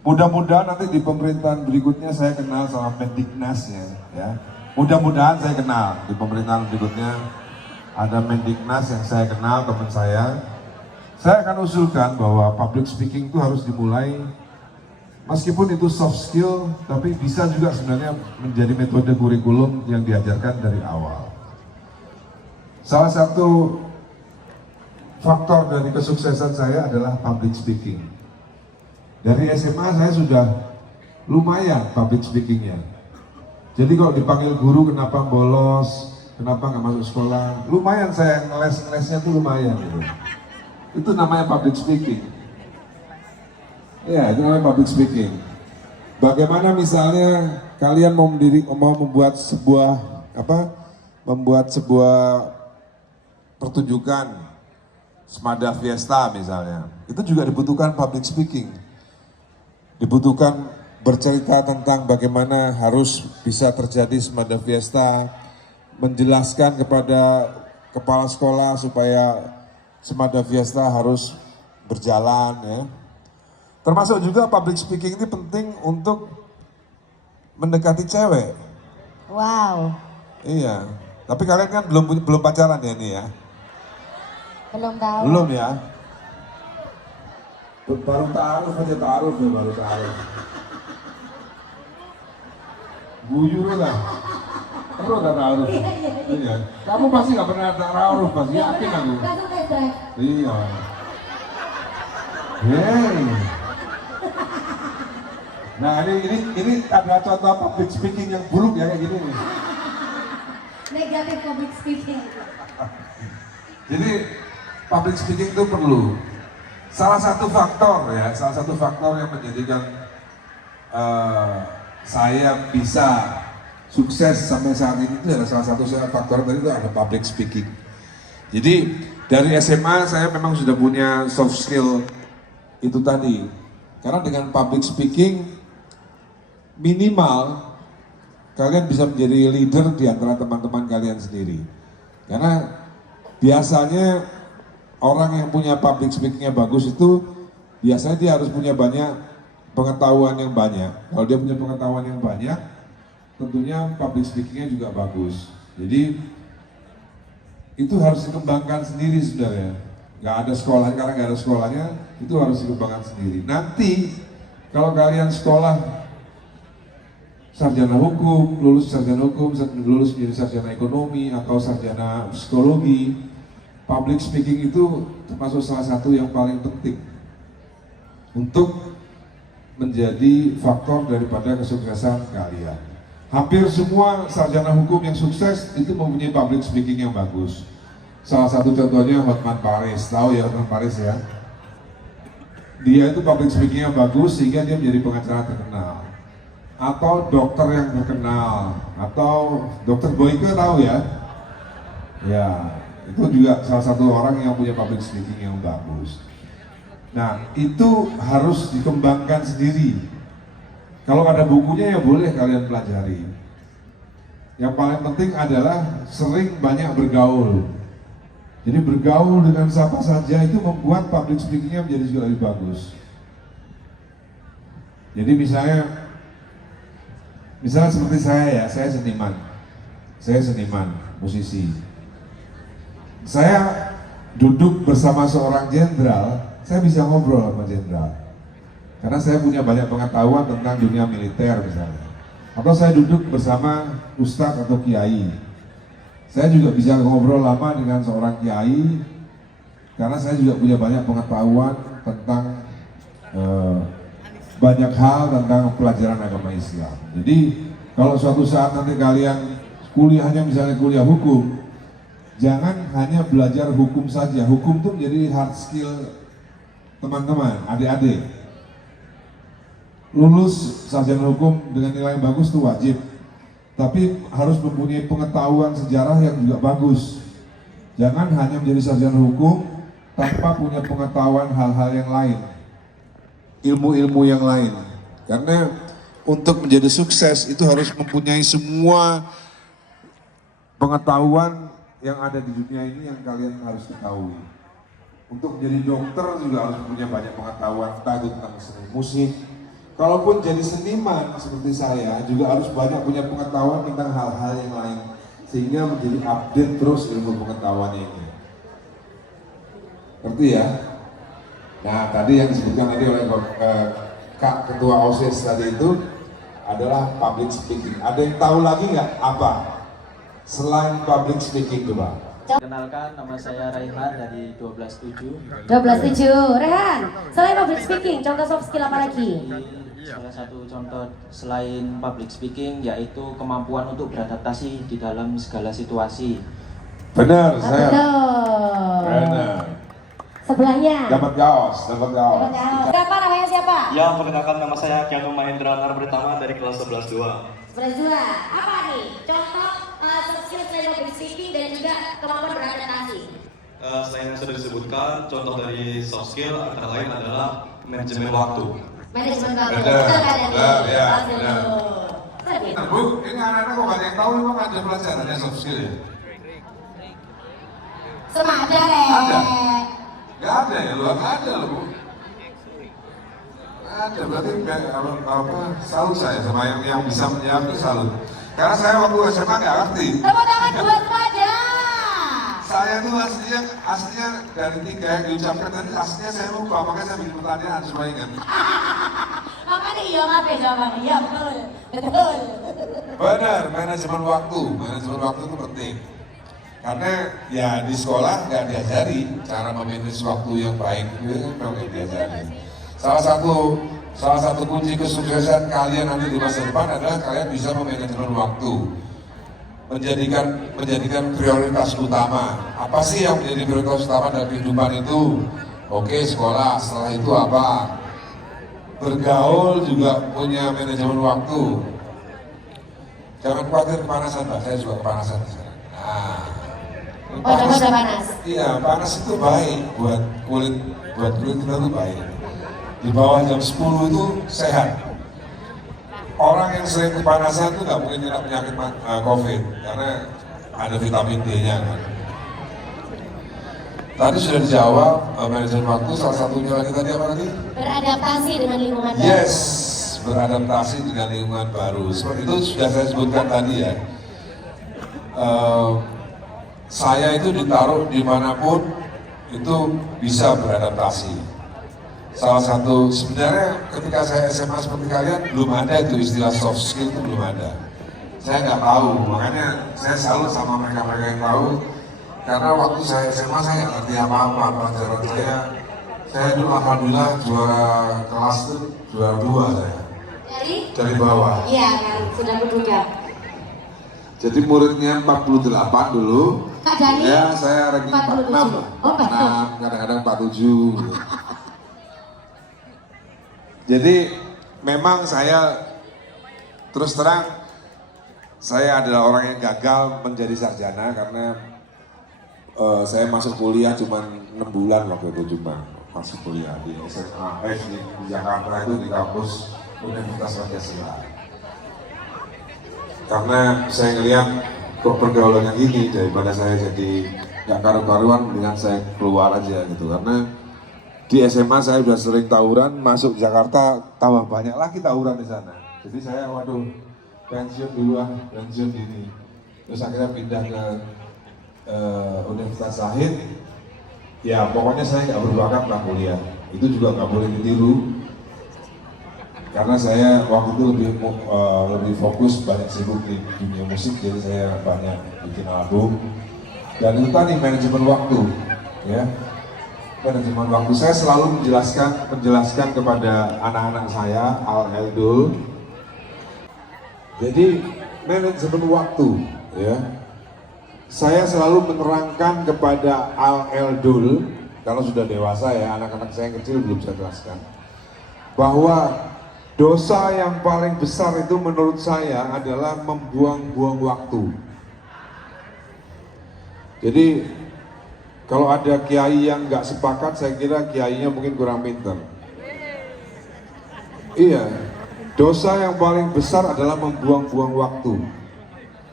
Mudah-mudahan nanti di pemerintahan berikutnya saya kenal sama Mendiknasnya ya. Mudah-mudahan saya kenal di pemerintahan berikutnya ada Mendiknas yang saya kenal, teman saya. Saya akan usulkan bahwa public speaking itu harus dimulai, meskipun itu soft skill, tapi bisa juga sebenarnya menjadi metode kurikulum yang diajarkan dari awal. Salah satu faktor dari kesuksesan saya adalah public speaking. Dari SMA saya sudah lumayan public speakingnya. Jadi kalau dipanggil guru kenapa bolos, kenapa nggak masuk sekolah, lumayan saya ngeles-ngelesnya tuh lumayan gitu. Itu namanya public speaking. Ya, itu namanya public speaking. Bagaimana misalnya kalian mau membuat sebuah pertunjukan Semada Fiesta misalnya, itu juga dibutuhkan public speaking. Dibutuhkan bercerita tentang bagaimana harus bisa terjadi Semada Fiesta, menjelaskan kepada kepala sekolah supaya Semada Fiesta harus berjalan ya. Termasuk juga public speaking ini penting untuk mendekati cewek. Wow. Iya, tapi kalian kan belum pacaran ya ini ya? Belum tahu. Belum ya? Baru taruh aja, taruh ya, baru taruh. Guyur lah. Terus udah taruh. Iya. Kamu pasti nggak pernah taruh, pasti yakin aku. Langsung test drive. Iya. Hey. Nah ini ada contoh public speaking yang buruk ya kayak gini nih. Negatif public speaking. Jadi public speaking itu perlu. Salah satu faktor yang menjadikan saya bisa sukses sampai saat ini itu adalah salah satu faktor tadi itu ada public speaking. Jadi dari SMA saya memang sudah punya soft skill itu tadi. Karena dengan public speaking minimal kalian bisa menjadi leader di antara teman-teman kalian sendiri. Karena biasanya orang yang punya public speakingnya bagus itu biasanya dia harus punya banyak pengetahuan yang banyak. Kalau dia punya pengetahuan yang banyak, tentunya public speakingnya juga bagus. Jadi itu harus dikembangkan sendiri sebenarnya. Nggak ada sekolah, karena nggak ada sekolahnya, itu harus dikembangkan sendiri. Nanti kalau kalian sekolah sarjana hukum, lulus sarjana hukum, lulus menjadi sarjana ekonomi atau sarjana psikologi, public speaking itu termasuk salah satu yang paling penting untuk menjadi faktor daripada kesuksesan kalian. Hampir semua sarjana hukum yang sukses itu mempunyai public speaking yang bagus. Salah satu contohnya Hotman Paris, tahu ya Hotman Paris ya? Dia itu public speaking-nya bagus sehingga dia menjadi pengacara terkenal. Atau dokter yang terkenal, atau dokter Boyke tahu ya? Ya, itu juga salah satu orang yang punya public speaking yang bagus. Nah, itu harus dikembangkan sendiri. Kalau ada bukunya ya boleh kalian pelajari. Yang paling penting adalah sering banyak bergaul. Jadi bergaul dengan siapa saja itu membuat public speaking-nya menjadi juga lebih bagus. Jadi misalnya seperti saya ya, saya seniman, musisi. Saya duduk bersama seorang jenderal, saya bisa ngobrol sama jenderal. Karena saya punya banyak pengetahuan tentang dunia militer misalnya. Atau saya duduk bersama ustadz atau kiai. Saya juga bisa ngobrol lama dengan seorang kiai, karena saya juga punya banyak pengetahuan tentang banyak hal tentang pelajaran agama Islam. Jadi kalau suatu saat nanti kalian kuliahnya misalnya kuliah hukum, jangan hanya belajar hukum saja. Hukum itu menjadi hard skill teman-teman, adik-adik. Lulus sarjana hukum dengan nilai yang bagus itu wajib, tapi harus mempunyai pengetahuan sejarah yang juga bagus. Jangan hanya menjadi sarjana hukum tanpa punya pengetahuan hal-hal yang lain, ilmu-ilmu yang lain. Karena untuk menjadi sukses itu harus mempunyai semua pengetahuan yang ada di dunia ini yang kalian harus ketahui. Untuk menjadi dokter juga harus punya banyak pengetahuan, entah itu tentang seni musik. Kalaupun jadi seniman seperti saya juga harus banyak punya pengetahuan tentang hal-hal yang lain, sehingga menjadi update terus ilmu pengetahuan ini. Ngerti ya? Nah, tadi yang disebutkan tadi oleh Kak Ketua OSIS tadi itu adalah public speaking. Ada yang tahu lagi nggak apa selain public speaking coba? Kenalkan, nama saya Raihan dari 12.7. 12.7. Rehan, selain public speaking, contoh soft skill apa lagi? Salah satu contoh selain public speaking yaitu kemampuan untuk beradaptasi di dalam segala situasi. Benar, saya. Betul. Benar. Sebelahnya. Dapat gaos. Siapa namanya siapa? Ya, perkenalkan nama saya Kianu Mahendra Narpratama dari kelas 11-2. 11-2. Apa nih? Contoh soft skill selain public speaking dan juga kemampuan beradaptasi. selain yang sudah disebutkan, contoh dari soft skill antara lain adalah manajemen waktu. Manajemen waktu. Benar. Betul kan, Dani? Ya, Betul. benar. Betul. Nah, Bu, ini anak-anak kok gak ada yang tahu memang ada pelajarannya soft skill ya? Sama ada, Rek. Ada? Gak ada ya, lu gak ada loh Bu. Ada, berarti salut saya sama yang bisa menjawab itu salut. Karena saya waktu SMA gak ngerti. Tepuk tangan buat semuanya. Saya tuh aslinya dari 3 yang diucapkan tadi aslinya saya lupa, makanya saya bikin pertanyaan supaya ingat. Makanya iya ngapain jawabannya? Iya betul. Betul. Benar, manajemen waktu itu penting. Karena ya di sekolah nggak diajari cara memanage waktu yang baik itu memang nggak diajari. Salah satu kunci kesuksesan kalian nanti di masa depan adalah kalian bisa memanajemen waktu, menjadikan prioritas utama. Apa sih yang menjadi prioritas utama dalam kehidupan itu? Oke, sekolah. Setelah itu apa? Bergaul juga punya manajemen waktu. Jangan khawatir kepanasan, Mbak. Saya juga kepanasan sekarang. Nah, Udah panas. Iya, panas itu baik buat kulit kita itu baik. Di bawah jam 10 itu sehat. Orang yang sering kepanasan itu nggak mungkin kena penyakit COVID karena ada vitamin D-nya kan. Tadi sudah dijawab manajemen waktu, salah satunya lagi tadi apa tadi? Beradaptasi dengan lingkungan baru. Yes, beradaptasi dengan lingkungan baru. Seperti itu sudah saya sebutkan tadi ya. Saya itu ditaruh dimanapun itu bisa beradaptasi. Salah satu sebenarnya ketika saya SMA seperti kalian belum ada itu istilah soft skill itu belum ada. Saya nggak tahu, makanya saya salut sama mereka-mereka yang tahu. Karena waktu saya SMA saya nggak ngerti apa-apa pelajaran saya dulu alhamdulillah juara kelas itu juara 2 saya. Dari bawah. Iya kan, sudah kuduga. Jadi muridnya 48 dulu. Kak Dani? Ya, saya ranking 46. Oh, 46, kadang-kadang 47. Jadi memang saya terus terang saya adalah orang yang gagal menjadi sarjana karena saya masuk kuliah cuma 6 bulan waktu itu cuma masuk kuliah di SMA di Jakarta itu di kampus Universitas Pancasila. Karena saya ngelihat kok pergaulannya gini daripada saya jadi nggak karu-karuan dengan saya keluar aja gitu. Karena di SMA saya udah sering tawuran, masuk Jakarta tambah banyak lagi tawuran di sana. Jadi saya waduh pensiun dulu pensiun ini. Terus akhirnya pindah ke Universitas Sahid. Ya pokoknya saya nggak berbakat lah kuliah. Itu juga nggak boleh ditiru. Karena saya waktu itu lebih fokus banyak sibuk di dunia musik, jadi saya banyak bikin album. Dan itu tadi manajemen waktu, ya. Manajemen waktu saya selalu menjelaskan kepada anak-anak saya Al Eldul. Jadi manajemen waktu, ya. Saya selalu menerangkan kepada Al Eldul, kalau sudah dewasa ya, anak-anak saya yang kecil belum saya jelaskan, bahwa dosa yang paling besar itu menurut saya adalah membuang-buang waktu. Jadi kalau ada kiai yang nggak sepakat, saya kira kiainya mungkin kurang pintar. Iya, dosa yang paling besar adalah membuang-buang waktu.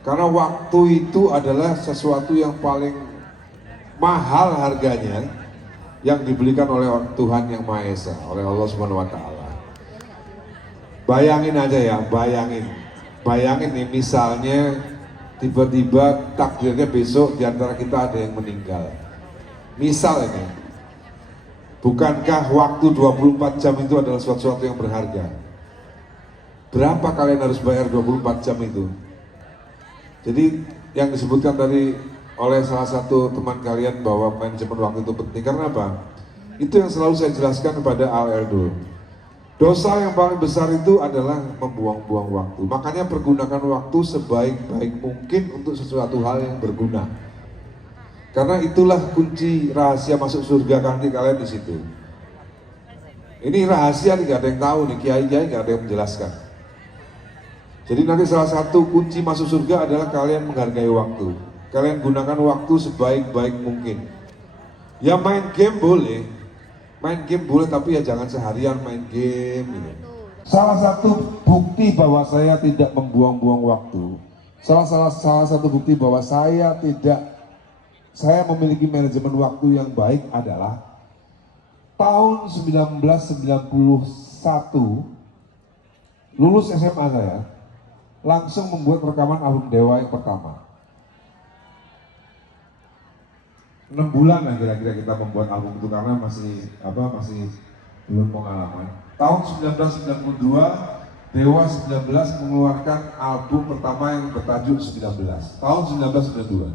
Karena waktu itu adalah sesuatu yang paling mahal harganya yang dibelikan oleh Tuhan Yang Maha Esa, oleh Allah Subhanahu wa Ta'ala. Bayangin aja ya, bayangin nih misalnya tiba-tiba takdirnya besok di antara kita ada yang meninggal. Misal ini, bukankah waktu 24 jam itu adalah sesuatu yang berharga? Berapa kalian harus bayar 24 jam itu? Jadi yang disebutkan tadi oleh salah satu teman kalian bahwa manajemen waktu itu penting, karena apa? Itu yang selalu saya jelaskan kepada Al Eldul. Dosa yang paling besar itu adalah membuang-buang waktu. Makanya pergunakan waktu sebaik-baik mungkin untuk sesuatu hal yang berguna. Karena itulah kunci rahasia masuk surga nanti kalian di situ. Ini rahasia nih, gak ada yang tahu nih, kiai-kiai gak ada yang menjelaskan. Jadi nanti salah satu kunci masuk surga adalah kalian menghargai waktu. Kalian gunakan waktu sebaik-baik mungkin. Ya main game boleh tapi ya jangan seharian main game gitu. Salah satu bukti bahwa saya tidak membuang-buang waktu, salah satu bukti bahwa saya memiliki manajemen waktu yang baik adalah tahun 1991 lulus SMA saya langsung membuat rekaman album Dewa yang pertama. 6 bulan lah kira-kira kita membuat album itu karena masih belum pengalaman. Tahun 1992 Dewa 19 mengeluarkan album pertama yang bertajuk 19. Tahun 1992.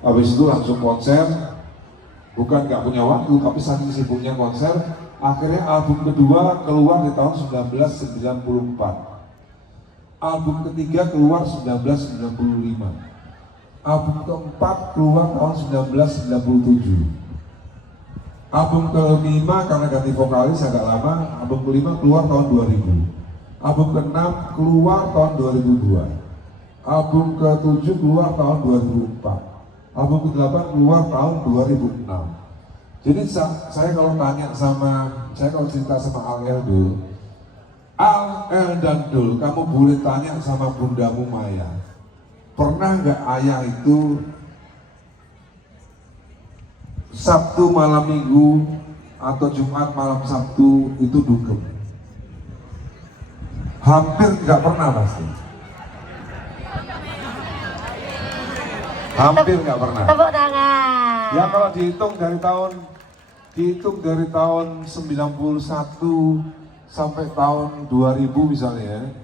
Habis itu langsung konser, bukan nggak punya waktu tapi saking sibuknya konser, akhirnya album kedua keluar di tahun 1994. Album ketiga keluar 1995. Album keempat keluar tahun 1997. Album kelima karena ganti vokalis agak lama, album kelima keluar tahun 2000. Album keenam keluar tahun 2002. Album ketujuh keluar tahun 2004. Album ke-8 keluar tahun 2006. Jadi saya kalau cerita sama Al dan Dul, kamu boleh tanya sama bundamu Maya. Pernah nggak ayah itu Sabtu malam Minggu atau Jumat malam Sabtu itu dugem? Hampir nggak pernah pasti. Hampir nggak pernah. Tepuk tangan. Ya kalau dihitung dari tahun 91 sampai tahun 2000 misalnya,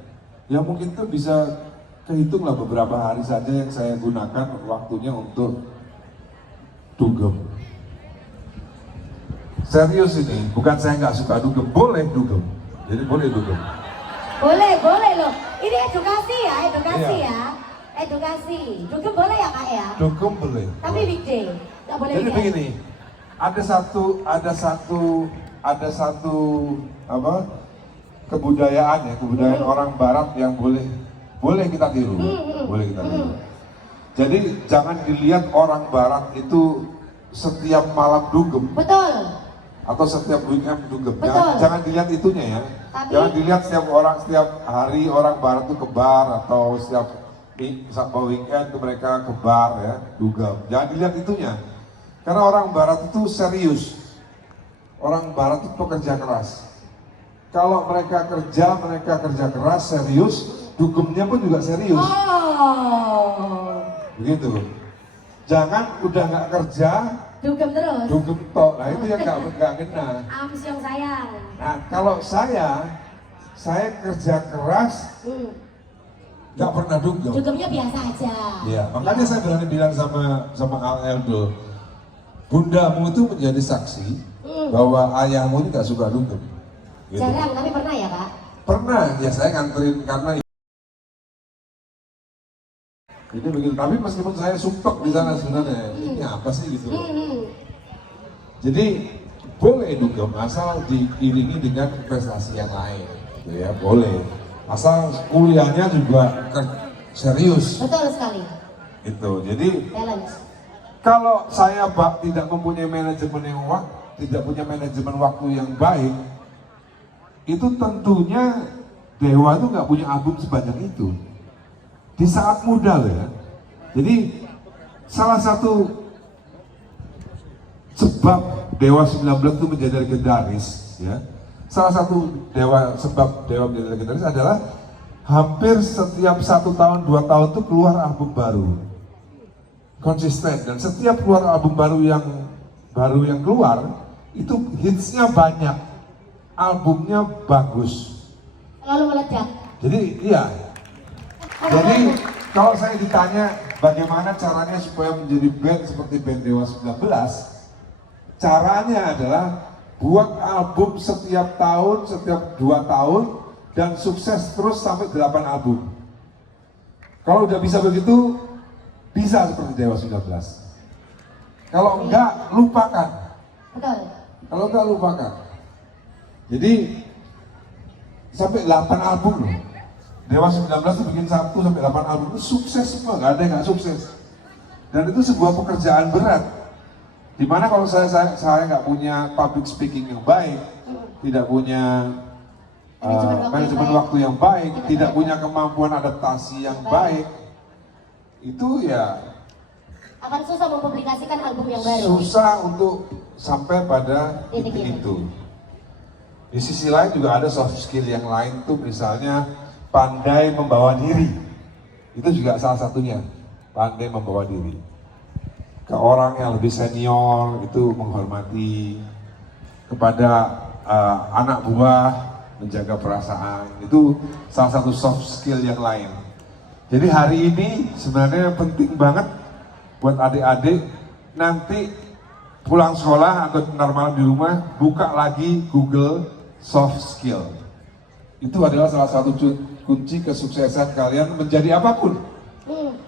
ya mungkin tuh bisa kehitunglah beberapa hari saja yang saya gunakan waktunya untuk dugem. Serius ini, bukan saya nggak suka dugem, boleh dugem. Jadi boleh dugem. Boleh loh. Ini edukasi ya. Iya. Edukasi. Dugem boleh ya Kak ya? Dugem boleh. Tapi weekday, nggak boleh Jadi weekend. begini, ada satu kebudayaan orang Barat yang boleh kita tiru, Jadi jangan dilihat orang Barat itu setiap malam dugem. Betul. Atau setiap weekend dugem. Betul. Jangan dilihat itunya ya. Jangan dilihat setiap hari orang Barat itu ke bar atau setiap weekend itu mereka ke bar ya, dugem. Jangan dilihat itunya. Karena orang Barat itu serius. Orang Barat itu pekerja keras. Kalau mereka kerja keras, serius, dugemnya pun juga serius. Oh. Begitu. Jangan udah nggak kerja, Dugem terus. dugem tok. Nah itu yang nggak kena. Amsyong sayang. Nah kalau saya kerja keras, nggak pernah dugem. Dugemnya biasa aja. Iya. Makanya saya berani bilang sama Al Eldo, bundamu itu menjadi saksi bahwa ayahmu ini nggak suka dugem. Gitu. Jarang, tapi pernah ya Kak? Pernah, ya saya nganterin karena jadi begitu. Tapi meskipun saya sumpek di sana sebenarnya, ini apa sih gitu. Jadi boleh dugem asal diiringi dengan prestasi yang lain, ya boleh. Asal kuliahnya juga serius. Betul sekali. Itu. Jadi Balance. kalau saya tidak mempunyai tidak punya manajemen waktu yang baik, itu tentunya Dewa itu nggak punya album sebanyak itu di saat muda loh ya. Jadi salah satu sebab Dewa 19 itu menjadi legendaris ya. Salah satu sebab Dewa menjadi legendaris adalah hampir setiap 1 tahun 2 tahun itu keluar album baru, konsisten, dan setiap keluar album baru yang keluar itu hitsnya banyak, albumnya bagus. Lalu meledak. Jadi iya. Jadi kalau saya ditanya bagaimana caranya supaya menjadi band seperti band Dewa 19, caranya adalah buat album setiap tahun, setiap 2 tahun, dan sukses terus sampai 8 album. Kalau udah bisa begitu, bisa seperti Dewa 19. Kalau enggak, lupakan. Betul. Kalau enggak, lupakan. Jadi sampai 8 album loh. Dewa 19 itu bikin 1 sampai 8 album itu sukses semua, nggak ada yang nggak sukses. Dan itu sebuah pekerjaan berat. Dimana kalau saya nggak punya public speaking yang baik, tidak punya manajemen waktu yang baik, tidak punya kemampuan adaptasi yang baik, itu ya akan susah mempublikasikan album yang baru. Susah untuk sampai pada titik itu. Di sisi lain juga ada soft skill yang lain tuh, misalnya pandai membawa diri. Itu juga salah satunya, pandai membawa diri. Ke orang yang lebih senior itu menghormati, kepada anak buah menjaga perasaan, itu salah satu soft skill yang lain. Jadi hari ini sebenarnya penting banget buat adik-adik nanti pulang sekolah atau normal di rumah, buka lagi Google soft skill. Itu adalah salah satu kunci kesuksesan kalian menjadi apapun.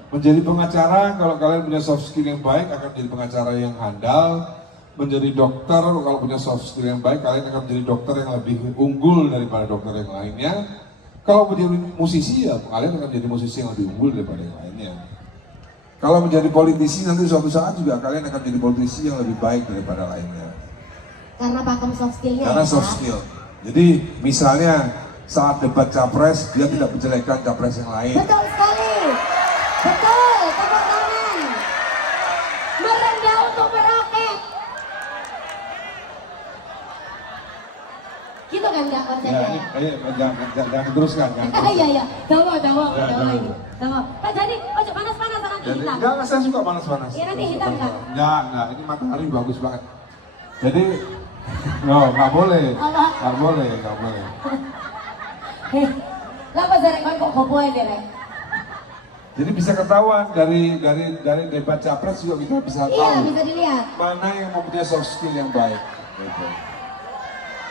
Menjadi pengacara, kalau kalian punya soft skill yang baik akan menjadi pengacara yang handal. Menjadi dokter, kalau punya soft skill yang baik kalian akan menjadi dokter yang lebih unggul daripada dokter yang lainnya. Kalau menjadi musisi ya kalian akan menjadi musisi yang lebih unggul daripada yang lainnya. Kalau menjadi politisi nanti suatu saat juga kalian akan menjadi politisi yang lebih baik daripada lainnya. Karena pakem soft skillnya. Karena ya, soft skill. Jadi misalnya saat debat capres dia tidak menjelekkan capres yang lain. Betul sekali. Betul, tepuk tangan. Merendah untuk meroket. Gitu kan Kak konsepnya? Jangan diteruskan kan. Iya. Tunggu. Kak jadi, ojo panas-panas nanti hitam. Enggak, saya suka panas-panas. Iya nanti hitam Kak. Enggak, ini matahari bagus banget. Jadi, nggak boleh. Nggak boleh. Lapa zarek kok kopoin deh, Rek? Jadi bisa ketahuan dari debat capres juga kita bisa tahu. Iya, bisa dilihat. Mana yang mempunyai soft skill yang baik. Gitu.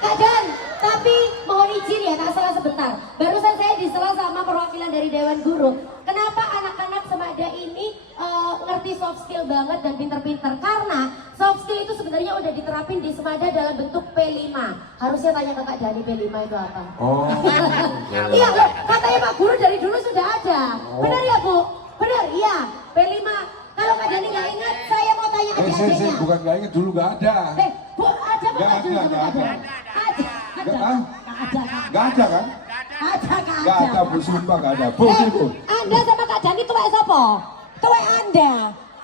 Kak Dan, tapi mohon izin ya, tak salah sebentar. Barusan saya disela sama perwakilan dari Dewan Guru. Kenapa anak-anak Semada ini ngerti soft skill banget dan pinter-pinter? Karena soft skill itu sebenarnya udah diterapin di Semada dalam bentuk P5. Harusnya tanya ke Kak Dani P5 itu apa? Oh. Iya loh, katanya Pak Guru dari dulu sudah ada. Benar ya Bu? Benar, iya. P5. Kalau Kak Dani nggak ingat, saya mau tanya adik-adiknya. Saya bukan nggak ingat, dulu nggak ada. Bu, ada Pak Dulu Nggak ada. Nggak ada kan? Nggak ada, Bu, sumpah nggak ada. Bu, Bu. Anda sama Kak Dani tuh siapa? Tuh Anda.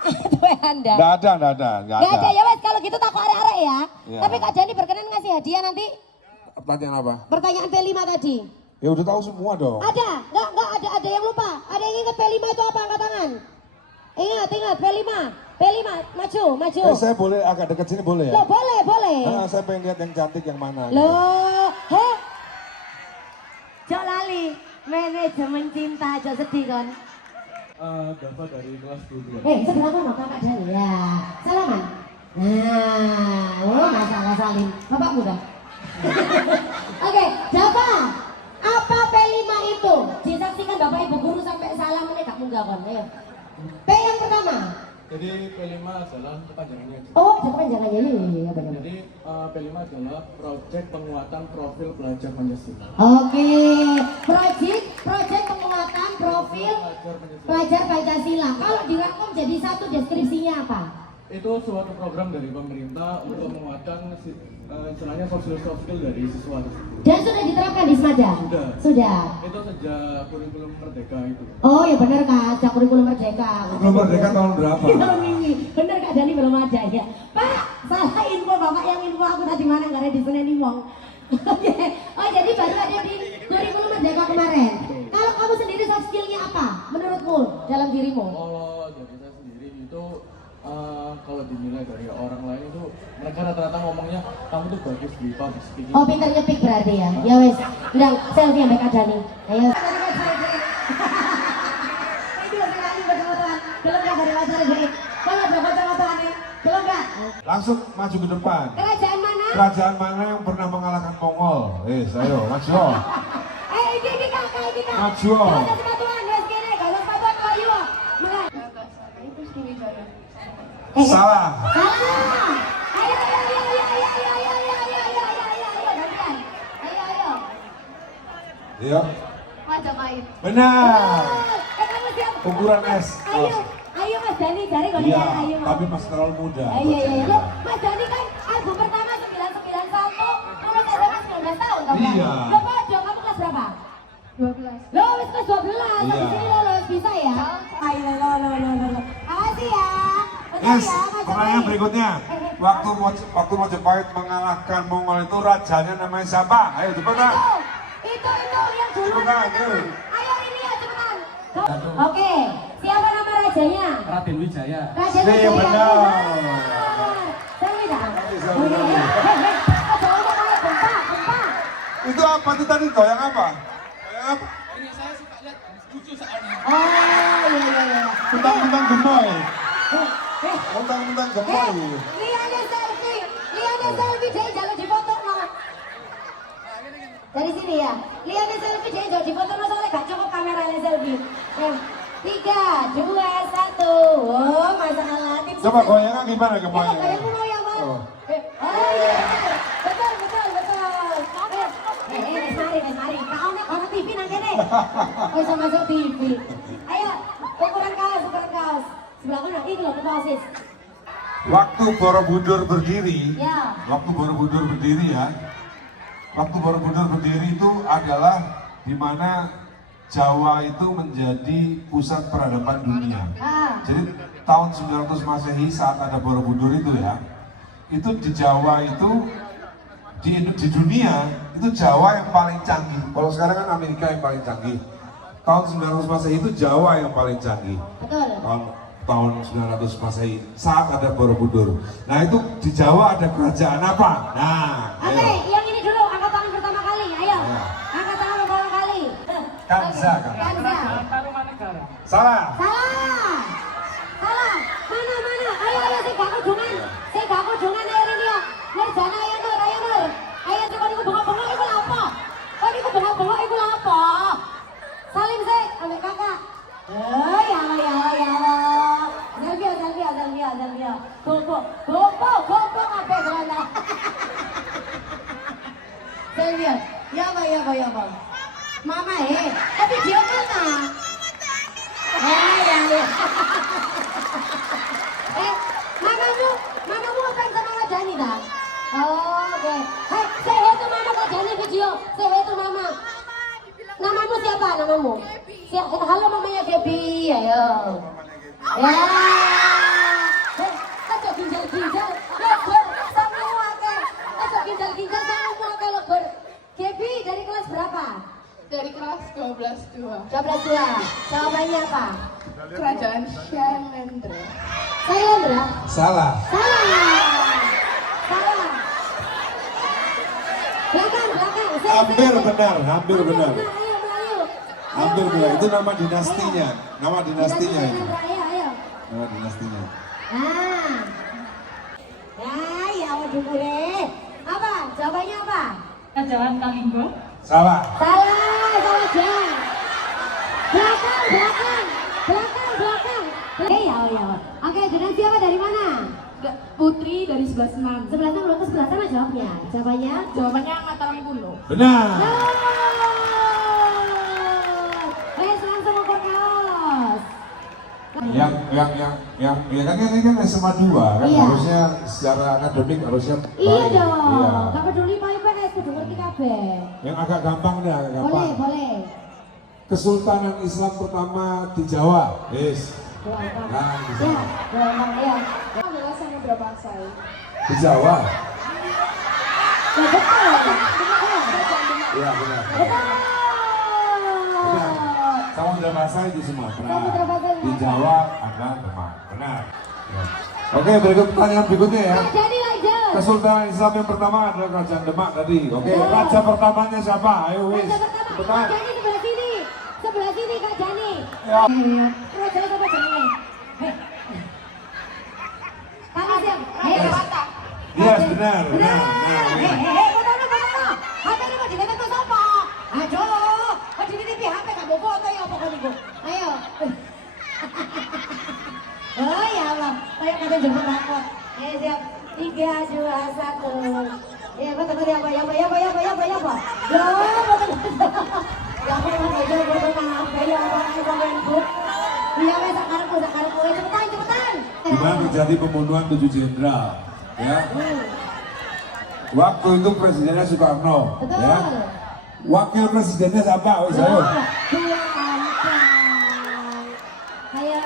Tuh Anda. Nggak ada. Nggak ada ya wes, kalau gitu tak kok arek-arek ya. Iya. Tapi Kak Dani berkenan ngasih hadiah nanti. Pertanyaan apa? Pertanyaan P5 tadi. Ya udah tahu semua dong. Ada, nggak ada yang lupa. Ada yang ingat P5 itu apa? Angkat tangan. Ingat P5, maju. Saya boleh agak dekat sini boleh ya? Loh, boleh. Nah, saya pengen lihat yang cantik yang mana. Loh, Jok lali, manajemen cinta, Jok sedih kan? Dava dari kelas 22. Sebelah mana Kakak Dani? Ya, salaman. Nah, masalah salim. Bapak muda. Oke, Dava, apa P5 itu? Disaksikan Bapak Ibu Guru sampai salam ini tak munggah kon. Ayo. P yang pertama. Jadi P5 adalah kepanjangannya. Oh, kepanjangannya ini ya benar. Jadi P5 adalah proyek penguatan profil pelajar Pancasila. Oke, proyek penguatan profil pelajar Pancasila. Kalau dirangkum jadi satu, deskripsinya apa? Itu suatu program dari pemerintah untuk menguatkan istilahnya soft skill dari siswa tersebut. Dan sudah diterapkan di Semada? Sudah. Itu sejak kurikulum Merdeka itu. Oh ya benar Kak, sejak kurikulum Merdeka. Kurikulum Merdeka tahun berapa? Tahun ini. Benar Kak Dani belum ada ya. Pak, salah info Bapak yang info aku tadi mana nggak ada di Senen Imong. Oh jadi baru ada di kurikulum Merdeka kemarin. Kalau kamu sendiri soft skillnya apa menurutmu dalam dirimu? Kalau dari saya sendiri itu kalau dinilai dari orang lain itu mereka rata-rata ngomongnya kamu tuh bagus di public speaking. Oh pintar ngetik berarti ya? Ya wes, udah selfie sampai Kak Dani. Ayo. Langsung maju ke depan. Kerajaan mana? Kerajaan mana yang pernah mengalahkan Mongol? Ayo, maju. Ini Kak. Maju. Kalau sepatuan, wes kene, kalau sepatuan layu. Itu Sriwijaya. Salah. Ayo. Iya. Majapahit. Benar. Kamu siap? Ukuran S. Ayo Mas Dani dari kok Iya, ayu. tapi masih terlalu muda. Iya iya iya. Loh, Mas Dani kan album pertama 991, umur SMA 19 tahun kan? Iya. Loh, Pojo, kamu kelas berapa? 12. Loh, wis kelas 12. Iya. Habis ini lulus bisa ya? Ayo, lo. Makasih ya. Betul Yes, ya, Mas pertanyaan Dani. berikutnya. Waktu Majapahit mengalahkan Mongol itu rajanya namanya siapa? Ayo cepetan. Itu yang dulu. Cepetan, yuk. Ayo ini ya cepetan. Oke, siapa nama rajanya? Raden Wijaya. Raden Iya, Wijaya. benar. Selvi dah. Selvi. Gempa. Itu apa tuh tadi? Goyang apa? Goyang apa? Ini saya suka lihat lucu soalnya. Oh iya. Tentang gemoy. Tentang gemoy. Liane selfie dia jalan di foto no. Dari sini ya. Liane selfie dia jalan di foto no soalnya gak cukup kamera selfie. 3, 2, 1. Oh, masalah. Coba goyangnya gimana gemoynya? Goyangmu mau yang mana? Oh. Oh iya. Betul. Mari. Kau TV nang kene. Bisa masuk TV. Ayo, ukuran kaos. Sebelah mana? Ini loh, ketua OSIS. Waktu Borobudur berdiri, Ya. Waktu Borobudur berdiri itu adalah di mana Jawa itu menjadi pusat peradaban dunia. Jadi tahun 900 Masehi saat ada Borobudur itu ya, itu di Jawa itu di dunia itu Jawa yang paling canggih. Kalau sekarang kan Amerika yang paling canggih. Tahun 900 Masehi itu Jawa yang paling canggih. Betul. Tahun 900 Masehi saat ada Borobudur. Nah itu di Jawa ada kerajaan apa? Nah, Oke, yang ini dulu angkat tangan pertama kali. Ayo. Angkat tangan pertama kali. Kanza. Kanza. Salah. Mana? Ayo saya gak kudungan ayo ini ya. Nurjana ayo Nur. Ayo coba niku bengok-bengok iku lha apa? Kok niku bengok-bengok iku lha apa? Salim sih ambek kakak. Ya Allah. Selfie. Gopo kabeh soalnya. Selfie. Ya apa. Mama video mana? Ya. Mamamu apa sama Kak Dani dah? Oh, oke. Say hey to mama Kak Dani video. Say hey to mama. Namamu siapa? Namamu? Halo mamanya Gaby. Ayo. Ya. Aja ginjal. Logor semua ke. Aja ginjal semua ke logor. Gaby dari kelas berapa? Dari kelas 12-2. Jawabannya apa? Kerajaan Shailendra. Shailendra? Salah. Belakang. Hampir benar. Ayo. Itu nama dinastinya. Nama dinastinya itu. Ayo. Nama dinastinya. Ya waduh boleh. Apa? Jawabannya apa? Kerajaan Kalinggo. Salah. Salah Jan. Belakang. Ya. Oke, dinasti apa dari mana? Putri dari 11-6. 11 belum ke 11 sama jawabnya. Jawabannya Mataram kuno. Benar. Langsung ukur kaos. Yang ini kan SMA 2 kan Iya. harusnya secara akademik harusnya baik. Iya dong. Iya. Gak peduli Pak IPS, kudu ngerti kabeh. Yang agak gampang deh, agak gampang. Boleh. Kesultanan Islam pertama di Jawa. Yes. Nah, di sana. Ya. Adalah Samudra Pasai. Di Jawa. Ya betul. Iya benar. Benar. Samudra Pasai di Sumatera. Samudra Pasai di Di Jawa ada Demak. Benar. Ya. Oke, berikut pertanyaan berikutnya ya. Jadi lanjut. Kesultanan Islam yang pertama adalah Kerajaan Demak tadi. Oke, raja pertamanya siapa? Ayo wis. Raja pertama, Cepetan. Kak Jani sebelah sini Kak Jani. Ya. Rajanya siapa jenenge? Kamu siap? Dewata. Yes, benar. Fotono. HP ini mau dilihat ke siapa? Aduh, kok di TV HP gak mau foto ya apa niku? Ayo. Oh ya Allah, kayak kata jemput rapot. Siap. 3, 2, 1. Ya, foto apa? Iya, wes sakarepku cepetan. di mana terjadi pembunuhan 7 jenderal. Ya. Waktu itu presidennya Soekarno. Betul. Ya. Wakil presidennya siapa? Wis ayo. Ayo,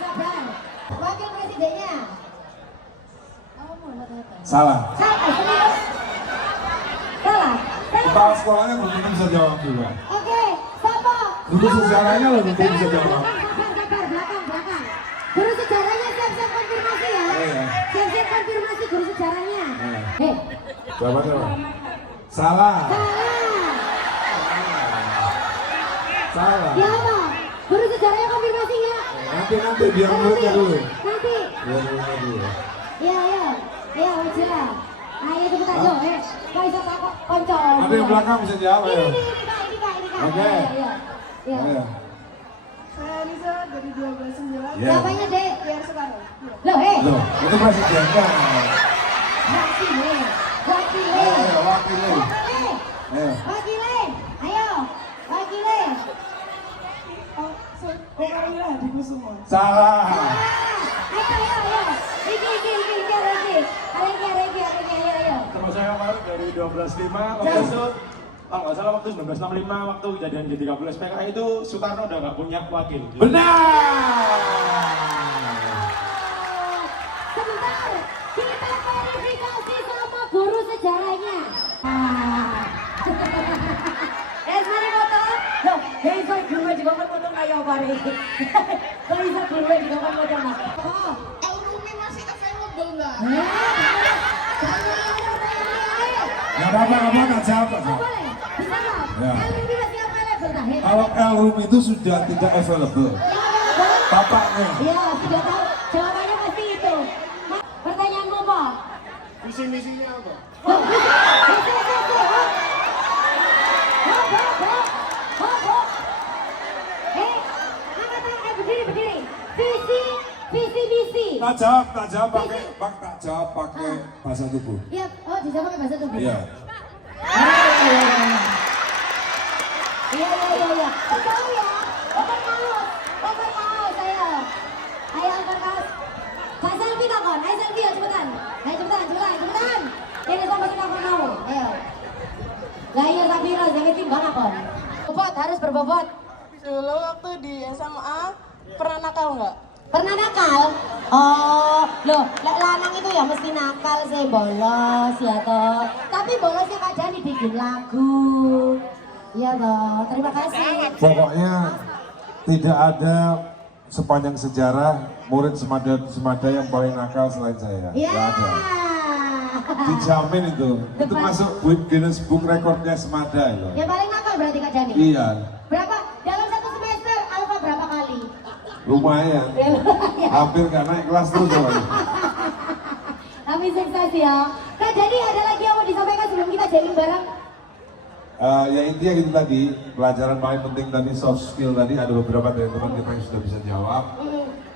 sabar. Wakil presidennya. Salah. Salah. Kepala sekolahnya belum tentu bisa jawab juga. Oke, siapa? Guru sejarahnya belum tentu bisa jawab. Belakang. Guru sejarahnya siap-siap konfirmasi ya. Iya. Siap-siap konfirmasi guru sejarahnya. Iya. Jawabannya apa? Salah. Salah. Ya apa? Guru sejarahnya konfirmasi ya? Nanti biar muridnya dulu. Nanti. Biar muridnya dulu. Iya, wajah. Ayo cepetan Jo, kau bisa takut konco. Ada yang belakang bisa jawab ya. Ini kak. Oke. Iya. Ayo. Saya Lisa dari 12/9. Iya. Siapanya Dek? Biar Soekarno. Loh, Loh, itu presidennya. Wakilin. Ayo, wakilin. Ayo. Wakilin. Oh, Soekarno Hadikusumo. Salah. Ayo. Iki, ayo. Terus saya kemarin dari 12.5 waktu itu, nggak salah waktu 1965 waktu kejadian G30 SPKI itu Soekarno udah nggak punya wakil. Benar. Sebentar, kita verifikasi sama guru sejarahnya. Mari foto. Loh, bisa guru juga kan foto kayak apa nih? Bisa guru juga kan foto mas. Oh, Elrumi masih available nggak? Nggak apa-apa, nggak jawab. boleh. Bisa nggak? Ya. Elrumi masih available nggak? Kalau Elrum itu sudah tidak available. Bapaknya. Iya, sudah tahu. Jawabannya pasti itu. Pertanyaanmu apa? Visi misinya apa? Berdiri. Visi misi. Tak jawab pakai bahasa tubuh. Iya, oh dijawab pakai bahasa tubuh. Iya. Iya. Tahu ya. Open mau saya. Ayo open kaos. Kak selfie tak kon? Ayo selfie ya cepetan. Cepetan. Ini sama kita mau. Ayo. Lah iya Sabira jangan timbang akon. Bobot harus berbobot. Dulu waktu di SMA pernah nakal nggak? Pernah nakal? Oh, loh, lanang itu ya mesti nakal sih, bolos ya toh. Tapi bolosnya Kak Dani bikin lagu. Iya toh, terima kasih. Pokoknya tidak ada sepanjang sejarah murid semada yang paling nakal selain saya. Iya. Nggak ada. Dijamin itu. Itu masuk Guinness Book Recordnya semada itu. Yang paling nakal berarti Kak Dani? Iya. Berapa? Dalam satu semester alfa berapa kali? Lumayan. Hampir nggak naik kelas terus soalnya. Tapi sukses ya. Kak Dani ada lagi yang mau disampaikan sebelum kita jamming bareng? Ya intinya gitu tadi, pelajaran paling penting tadi soft skill tadi ada beberapa dari teman kita yang sudah bisa jawab.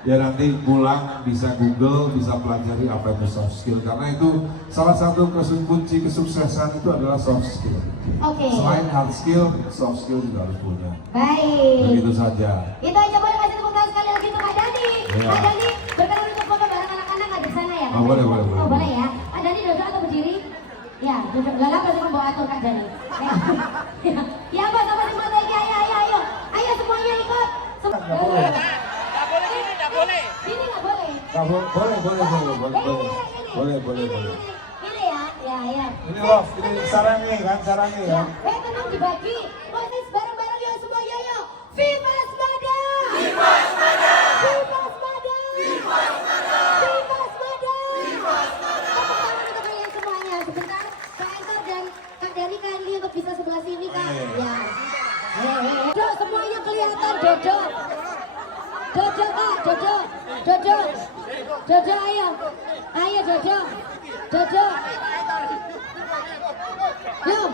Ya nanti pulang bisa Google, bisa pelajari apa itu soft skill karena itu salah satu kunci kesuksesan itu adalah soft skill. Oke. Selain hard skill, soft skill juga harus punya. Baik. Begitu saja. Itu aja boleh kasih tepuk tangan sekali lagi untuk Kak Dani. Iya. Kak Dani berkenan untuk foto bareng anak-anak nggak di sana ya? Kak Oh, boleh, Dani? boleh. Oh boleh ya. Kak Dani duduk atau berdiri? Ya, duduk. Lala pasti membawa atur Kak Dani. Ya apa sama si Mata ini? Ayo semuanya ikut. Ini nggak boleh. Boleh. Ini ya. Ini love, ini sarangnya ya. Tenang dibagi. Proses bareng-bareng ya semuanya ya. Viva Semada! Tepuk tangan untuk kalian semuanya. Sebentar, Kak Enter dan Kak Dani kindly untuk bisa sebelah sini Kak. Ya. Dodo, semuanya kelihatan Dodo. Dodo Kak, Dodo ayo. Ayo Dodo. Loh,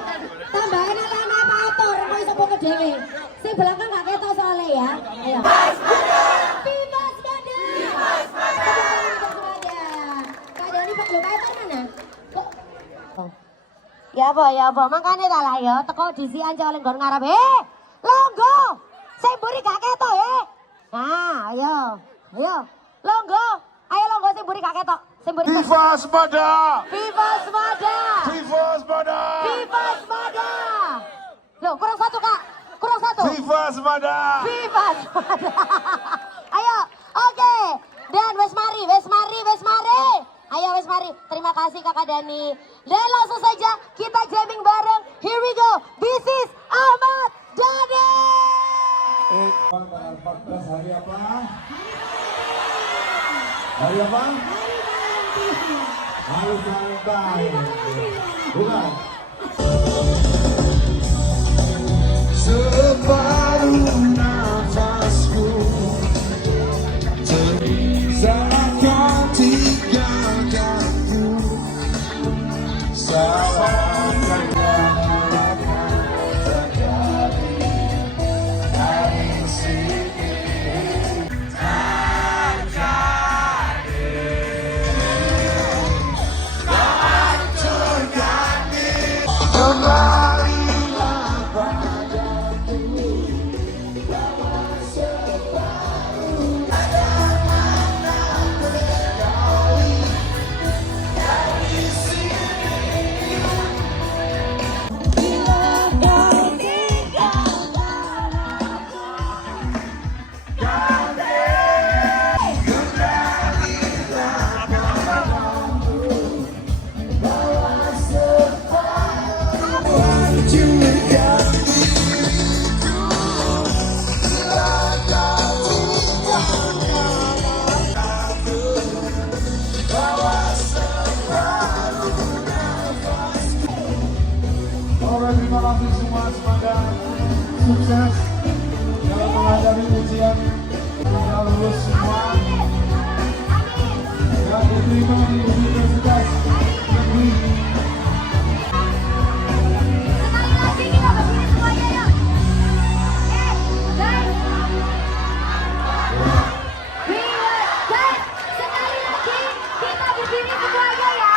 tambahan anak Pak Atur, mau iso foto dhewe. Sing belakang gak ketok soalnya ya. Ayo. Viva Semada! Kak Dani Pak Lho, Kak Atur mana? Ya apa, makanya tak lah ya, teko disian oleh nggon ngarep. Longgo! Sing mburi gak ketok ya. Nah, ayo. Longgo! Mari Kak Ketok. Viva Semada! Viva Semada! Viva Semada! Viva Semada! Loh, kurang satu Kak. Kurang satu. Viva Semada! Viva Semada! Ayo, oke. Dan wes mari. Ayo wes mari. Terima kasih Kakak Dani. Dan langsung saja kita jamming bareng. Here we go. This is Ahmad Dhani. Tanggal 14 hari apa? Hari apa? Hari Valentine. Bukan. Separuh nafasku seakan tinggalkanku, seakan akan terjadi dari sini. Terima kasih semua, semoga sukses dalam menghadapi ujian, semoga lulus semua dan diterima di Universitas Negeri. Sekali lagi kita berdiri semuanya yuk. Guys. Guys, sekali lagi kita berdiri semuanya ya.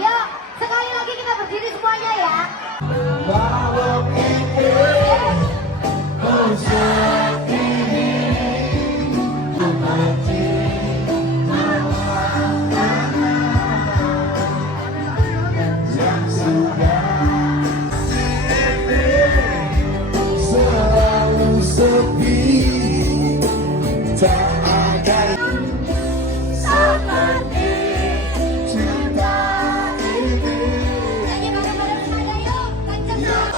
Yuk, sekali lagi kita berdiri semuanya ya. Kalau ini musuh ini mati yang sudah selalu sepi, tak ada seperti cinta ini. Nyanyi bareng-bareng semuanya yuk. Kenceng yuk.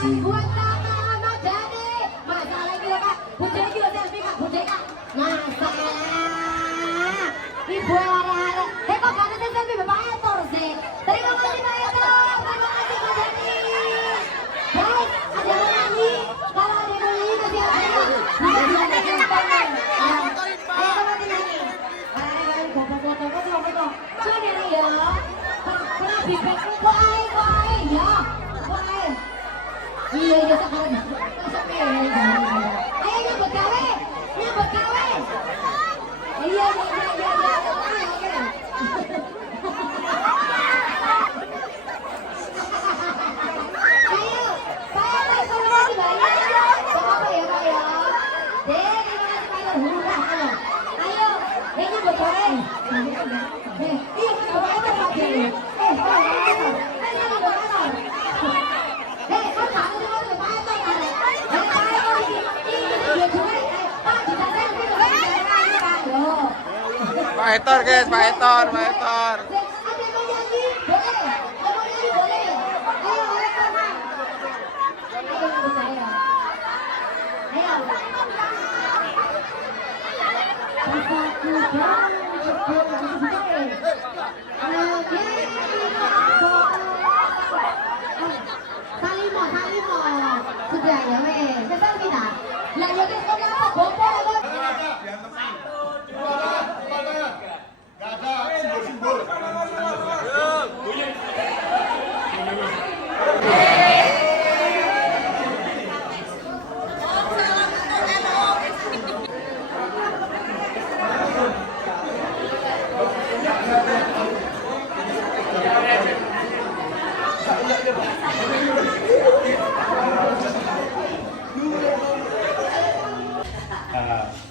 Buat Kakak Ahmad Dhani. Masalah ini Kak. Budaya juga selfie Kak. Budaya. Masalah. Ibu arah-arah. Kok gak ada selfie Bapak Etor sih. Terima kasih Pak Etor. Terima kasih Pak Dhani. Guys, ada yang nyanyi. Kalau ada yang nyanyi masih ada. Ayo kembali nyanyi. Ayo foto-foto. Sudah ya. Lebih baik kok ya. Iya sekarang. Ayo nyambut gawe. Iya. Ayo, Pak kalau mau dibayar, apa ya Pak ya? Terima kasih Pak Hurrah. Ayo, nyambut gawe. Iya, Bapak itu Pak Deni. Pak. Pak Etor guys, Pak Etor. Ada yang mau nyanyi? Boleh. Yang mau nyanyi boleh. Ayo, sama. Ayo, bisa ya. Ayo. Pasaku dong, cepet Oke. Salimo. Sudah ya weh. Selesai kita. Lah ya wis kok apa bobo kok.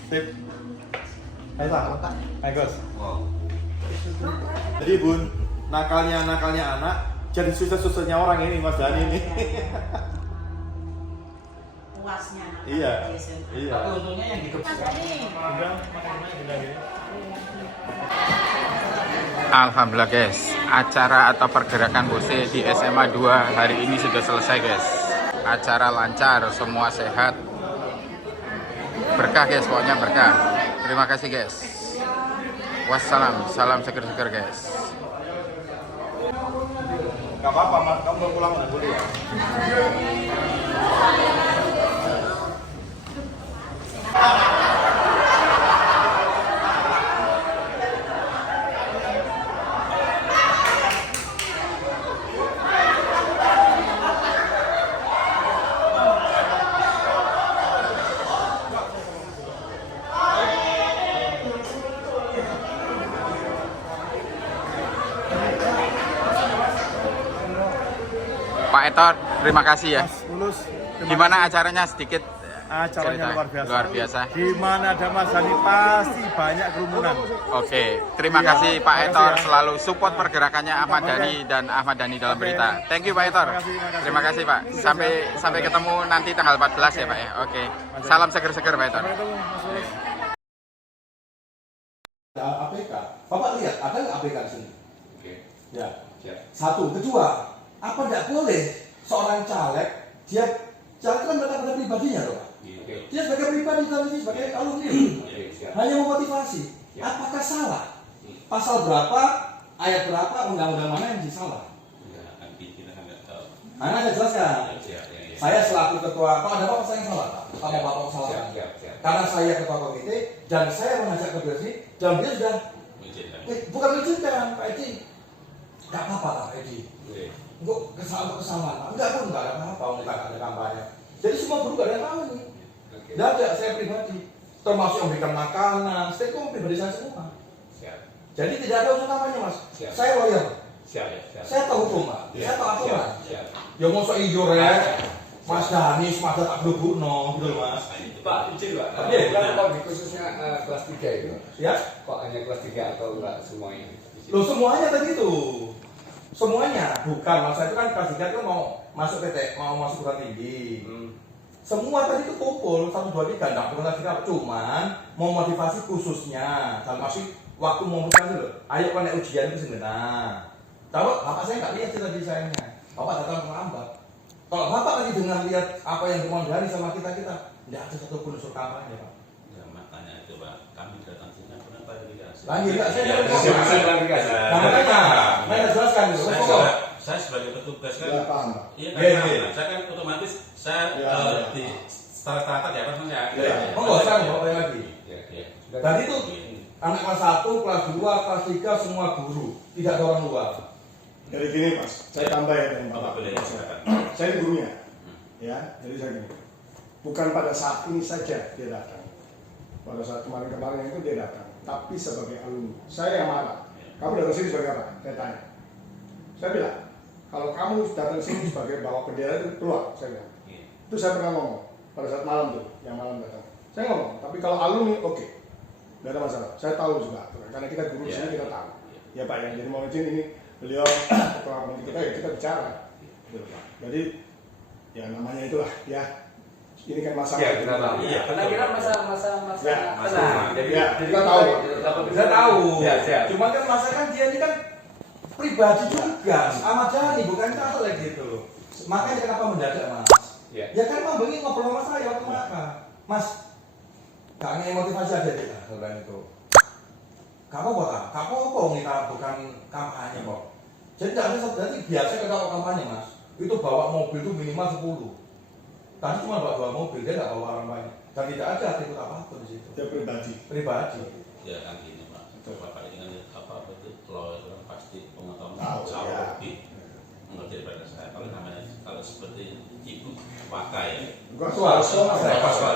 Tip. Ayo tak. Ayo Gus. Jadi Bun, nakalnya anak jadi susah-susahnya orang ini Mas Dani ini. Puasnya. Iya. Tapi untungnya yang di Alhamdulillah guys, acara atau pergerakan musik di SMA 2 hari ini sudah selesai guys. Acara lancar, semua sehat. Berkah guys, pokoknya berkah. Terima kasih guys. Wassalam, salam seger-seger guys. Gak apa-apa, Mas. Kamu mau pulang dulu ya. Pak Etor, terima kasih ya. Mas Ulus, Gimana acaranya sedikit? Acaranya cerita. luar biasa. Di mana ada Mas Dani pasti banyak kerumunan. Oke, terima kasih Pak Etor selalu support pergerakannya Ahmad Dhani dan Ahmad Dhani dalam berita. Thank you Pak Etor. Terima kasih Pak. Sampai ketemu nanti tanggal 14 ya Pak ya. Oke. Salam seger-seger Pak Etor. APK. Bapak lihat, ada nggak APK di sini? Oke. Ya. Satu. Kedua, apa tidak boleh seorang caleg, dia caleg kan data pribadinya loh Pak. Dia sebagai pribadi tadi sebagai alumni. Hanya memotivasi. Apakah salah? Pasal berapa, ayat berapa, undang-undang mana yang salah? Saya jelaskan. Saya selaku ketua, kalau ada apa saya salah, kalau bapak salah. Karena saya ketua komite dan saya mengajak ke Besi dan dia sudah bukan mengizinkan Pak Edi. Gak apa-apa Pak Edi. Untuk kesalahan, enggak pun enggak ada apa-apa, enggak ada kampanye. Jadi semua guru gak ada yang tahu nih. Tidak ada, saya pribadi. Termasuk yang memberikan makanan, saya itu pribadi saya semua. Jadi tidak ada unsur namanya Mas. Saya lawyer. Saya tahu hukum Pak. Saya tahu aturan. Ya mau so ijo rek. Mas Dhani, semasa tak berguna, gitu Mas. Pak, izin Pak. Iya. Kan kok di khususnya kelas 3 itu? Ya? Kok hanya kelas 3 atau enggak semuanya? Loh semuanya tadi itu. Semuanya, bukan masa itu kan kelas 3 itu mau masuk PT, mau masuk perguruan tinggi. Semua tadi itu kumpul 1, 2, 3, enggak perlu lagi cuman mau motivasi khususnya. Dalam arti waktu mau motivasi loh. Ayo kena ujian itu sebenarnya. Kalau bapak saya nggak lihat sih tadi sayangnya. Bapak datang terlambat. Kalau bapak tadi dengar lihat apa yang dimau dari sama kita, tidak ada satupun unsur kampanye Pak. Ya makanya itu Pak, kami datang sini pernah klarifikasi. Klarifikasi, saya klarifikasi. Nah makanya, saya jelaskan dulu. Saya sebagai petugas kan, iya kan, saya kan otomatis saya di starter ya Pak ya. Oh nggak usah, nggak boleh lagi. Tadi itu anak kelas 1, kelas 2, kelas 3 semua guru, tidak ada orang luar. Jadi gini Mas, saya tambah ya dengan Bapak. Saya ini gurunya, ya. Jadi saya gini, bukan pada saat ini saja dia datang. Pada saat kemarin-kemarin itu dia datang, tapi sebagai alumni. Saya yang marah. Kamu datang sini sebagai apa? Saya tanya. Saya bilang, kalau kamu datang sini sebagai bawa bendera itu keluar. Saya bilang. Itu saya pernah ngomong pada saat malam tuh, yang malam datang. Saya ngomong, tapi kalau alumni oke, nggak ada masalah. Saya tahu juga, karena kita guru di sini kita tahu. Ya Pak, yang jadi mau izin ini beliau ketua komite kita ya kita bicara. Jadi ya namanya itulah ya ini kan masa. Iya, kita tahu. Iya, Karena kita masa Ya, tenang. Jadi ya, kita tahu. Kita tahu. Ya, siap. Cuma kan masa kan dia ini kan pribadi juga. Ahmad Dhani bukan caleg gitu loh. Makanya kenapa mendadak Mas? Ya. Ya kan Bang Bengi ngobrol sama saya waktu makan. Mas, gak nge motivasi aja deh orang itu. Kamu apa? Kamu apa kita bukan kampanye kok. Jadi tidak ada berarti biasa kalau kampanye Mas. Itu bawa mobil itu minimal 10. Tadi cuma bawa mobil, dia nggak bawa orang banyak. Dan tidak ada atribut apapun di situ. Dia pribadi. Pribadi. Ya kan gini Pak, Bapak ini kan apa betul lawyer kan pasti pengetahuan Tahu, jauh ya. lebih mengerti daripada saya. Kalau namanya kalau seperti ibu pakai Bukan Soeharto, Mas.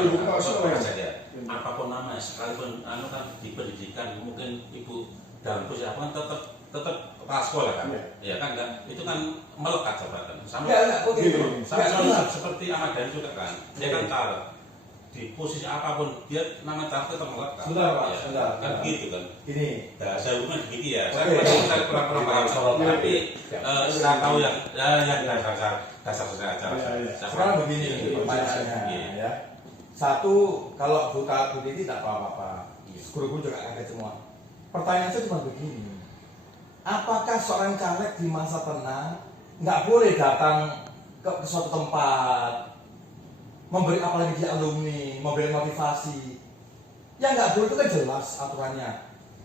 Ibu Soeharto Soeharto. saja. Apapun namanya, sekalipun anu kan di pendidikan mungkin ibu dalam persiapan tetap kepala sekolah kan, ya kan itu kan melekat jabatan sama seperti Ahmad Dhani juga kan, dia kan taruh di posisi apapun dia nama taruh tetap melekat. Sebentar Pak, ya, sebentar. kan begitu kan. Ini. Nah, saya bukan begitu ya, saya kurang paham tapi saya tahu yang dasar saja. Sekarang begini pertanyaannya ya. Satu, kalau buka ini tak apa-apa. Guru-guru juga kaget semua. Pertanyaan saya cuma begini. Apakah seorang caleg di masa tenang nggak boleh datang ke suatu tempat memberi apalagi di alumni, memberi motivasi? Yang nggak boleh itu kan jelas aturannya.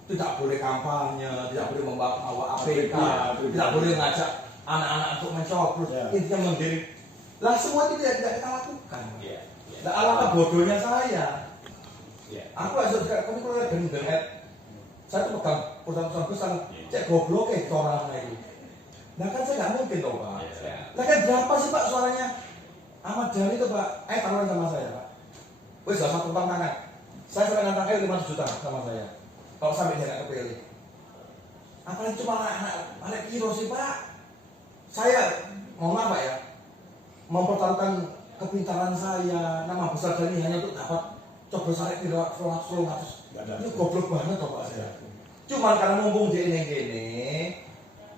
Tidak boleh kampanye, tidak boleh membawa APK, tidak boleh ngajak anak-anak untuk mencoblos. Intinya mendiri. Lah semua itu tidak kita lakukan. Nah, alangkah bodohnya saya. Aku langsung kamu kalau gendeng saya tuh pegang perusahaan besar, cek goblok orang itu. Nah kan saya nggak mungkin dong Pak. Nah kan berapa sih Pak suaranya Ahmad Dhani itu Pak? Tawarin sama saya Pak. Wes sama tumpang tangan. Saya sampai nantang 500 juta sama saya. Kalau sampai dia nggak kepilih. Apalagi cuma anak kiro sih Pak. Saya mohon maaf Pak ya, mempertaruhkan kepintaran saya, nama besar Dhani hanya untuk dapat coblos anak kiro 100. Ini goblok banget toh Pak saya. Cuman karena mumpung di ini.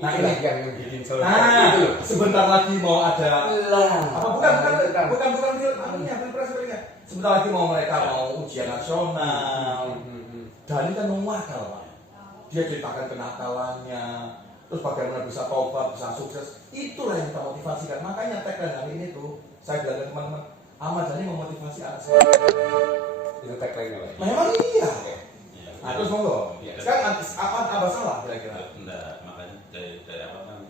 Nah ini yang bikin sebentar lagi mau ada bukan sebentar lagi mereka mau ujian nasional. Dhani kan mewakal Pak. Dia ceritakan kenakalannya, terus bagaimana bisa tobat, bisa sukses. Itulah yang kita motivasikan. Makanya tagline hari ini tuh saya bilang ke teman-teman, Ahmad Dhani memotivasi anak saya. Itu tagline-nya. Memang iya. Nah terus monggo. Sekarang apa salah kira-kira? Enggak, makanya dari awal kan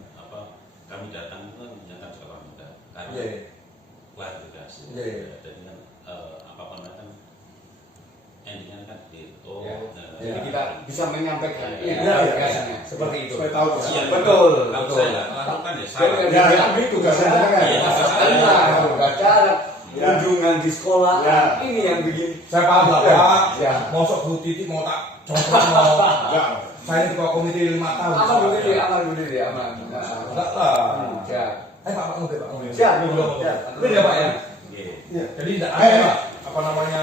kami datang itu kan menyatakan sekolah muda karena klarifikasi. Jadi kan apapun kan endingnya kan itu. Jadi kita bisa menyampaikan seperti itu. Supaya tahu. Betul. Kalau saya nggak melakukan ya saya. Ya gitu kan. Baca kunjungan di sekolah, ini yang bikin saya paham lah Pak. Mosok Bu Titi mau tak contoh saya ketua komite 5 tahun. aman dulu deh. Enggak lah. Pak ngobrol Pak. Siap. Ini ya Pak ya. Jadi tidak ada apa namanya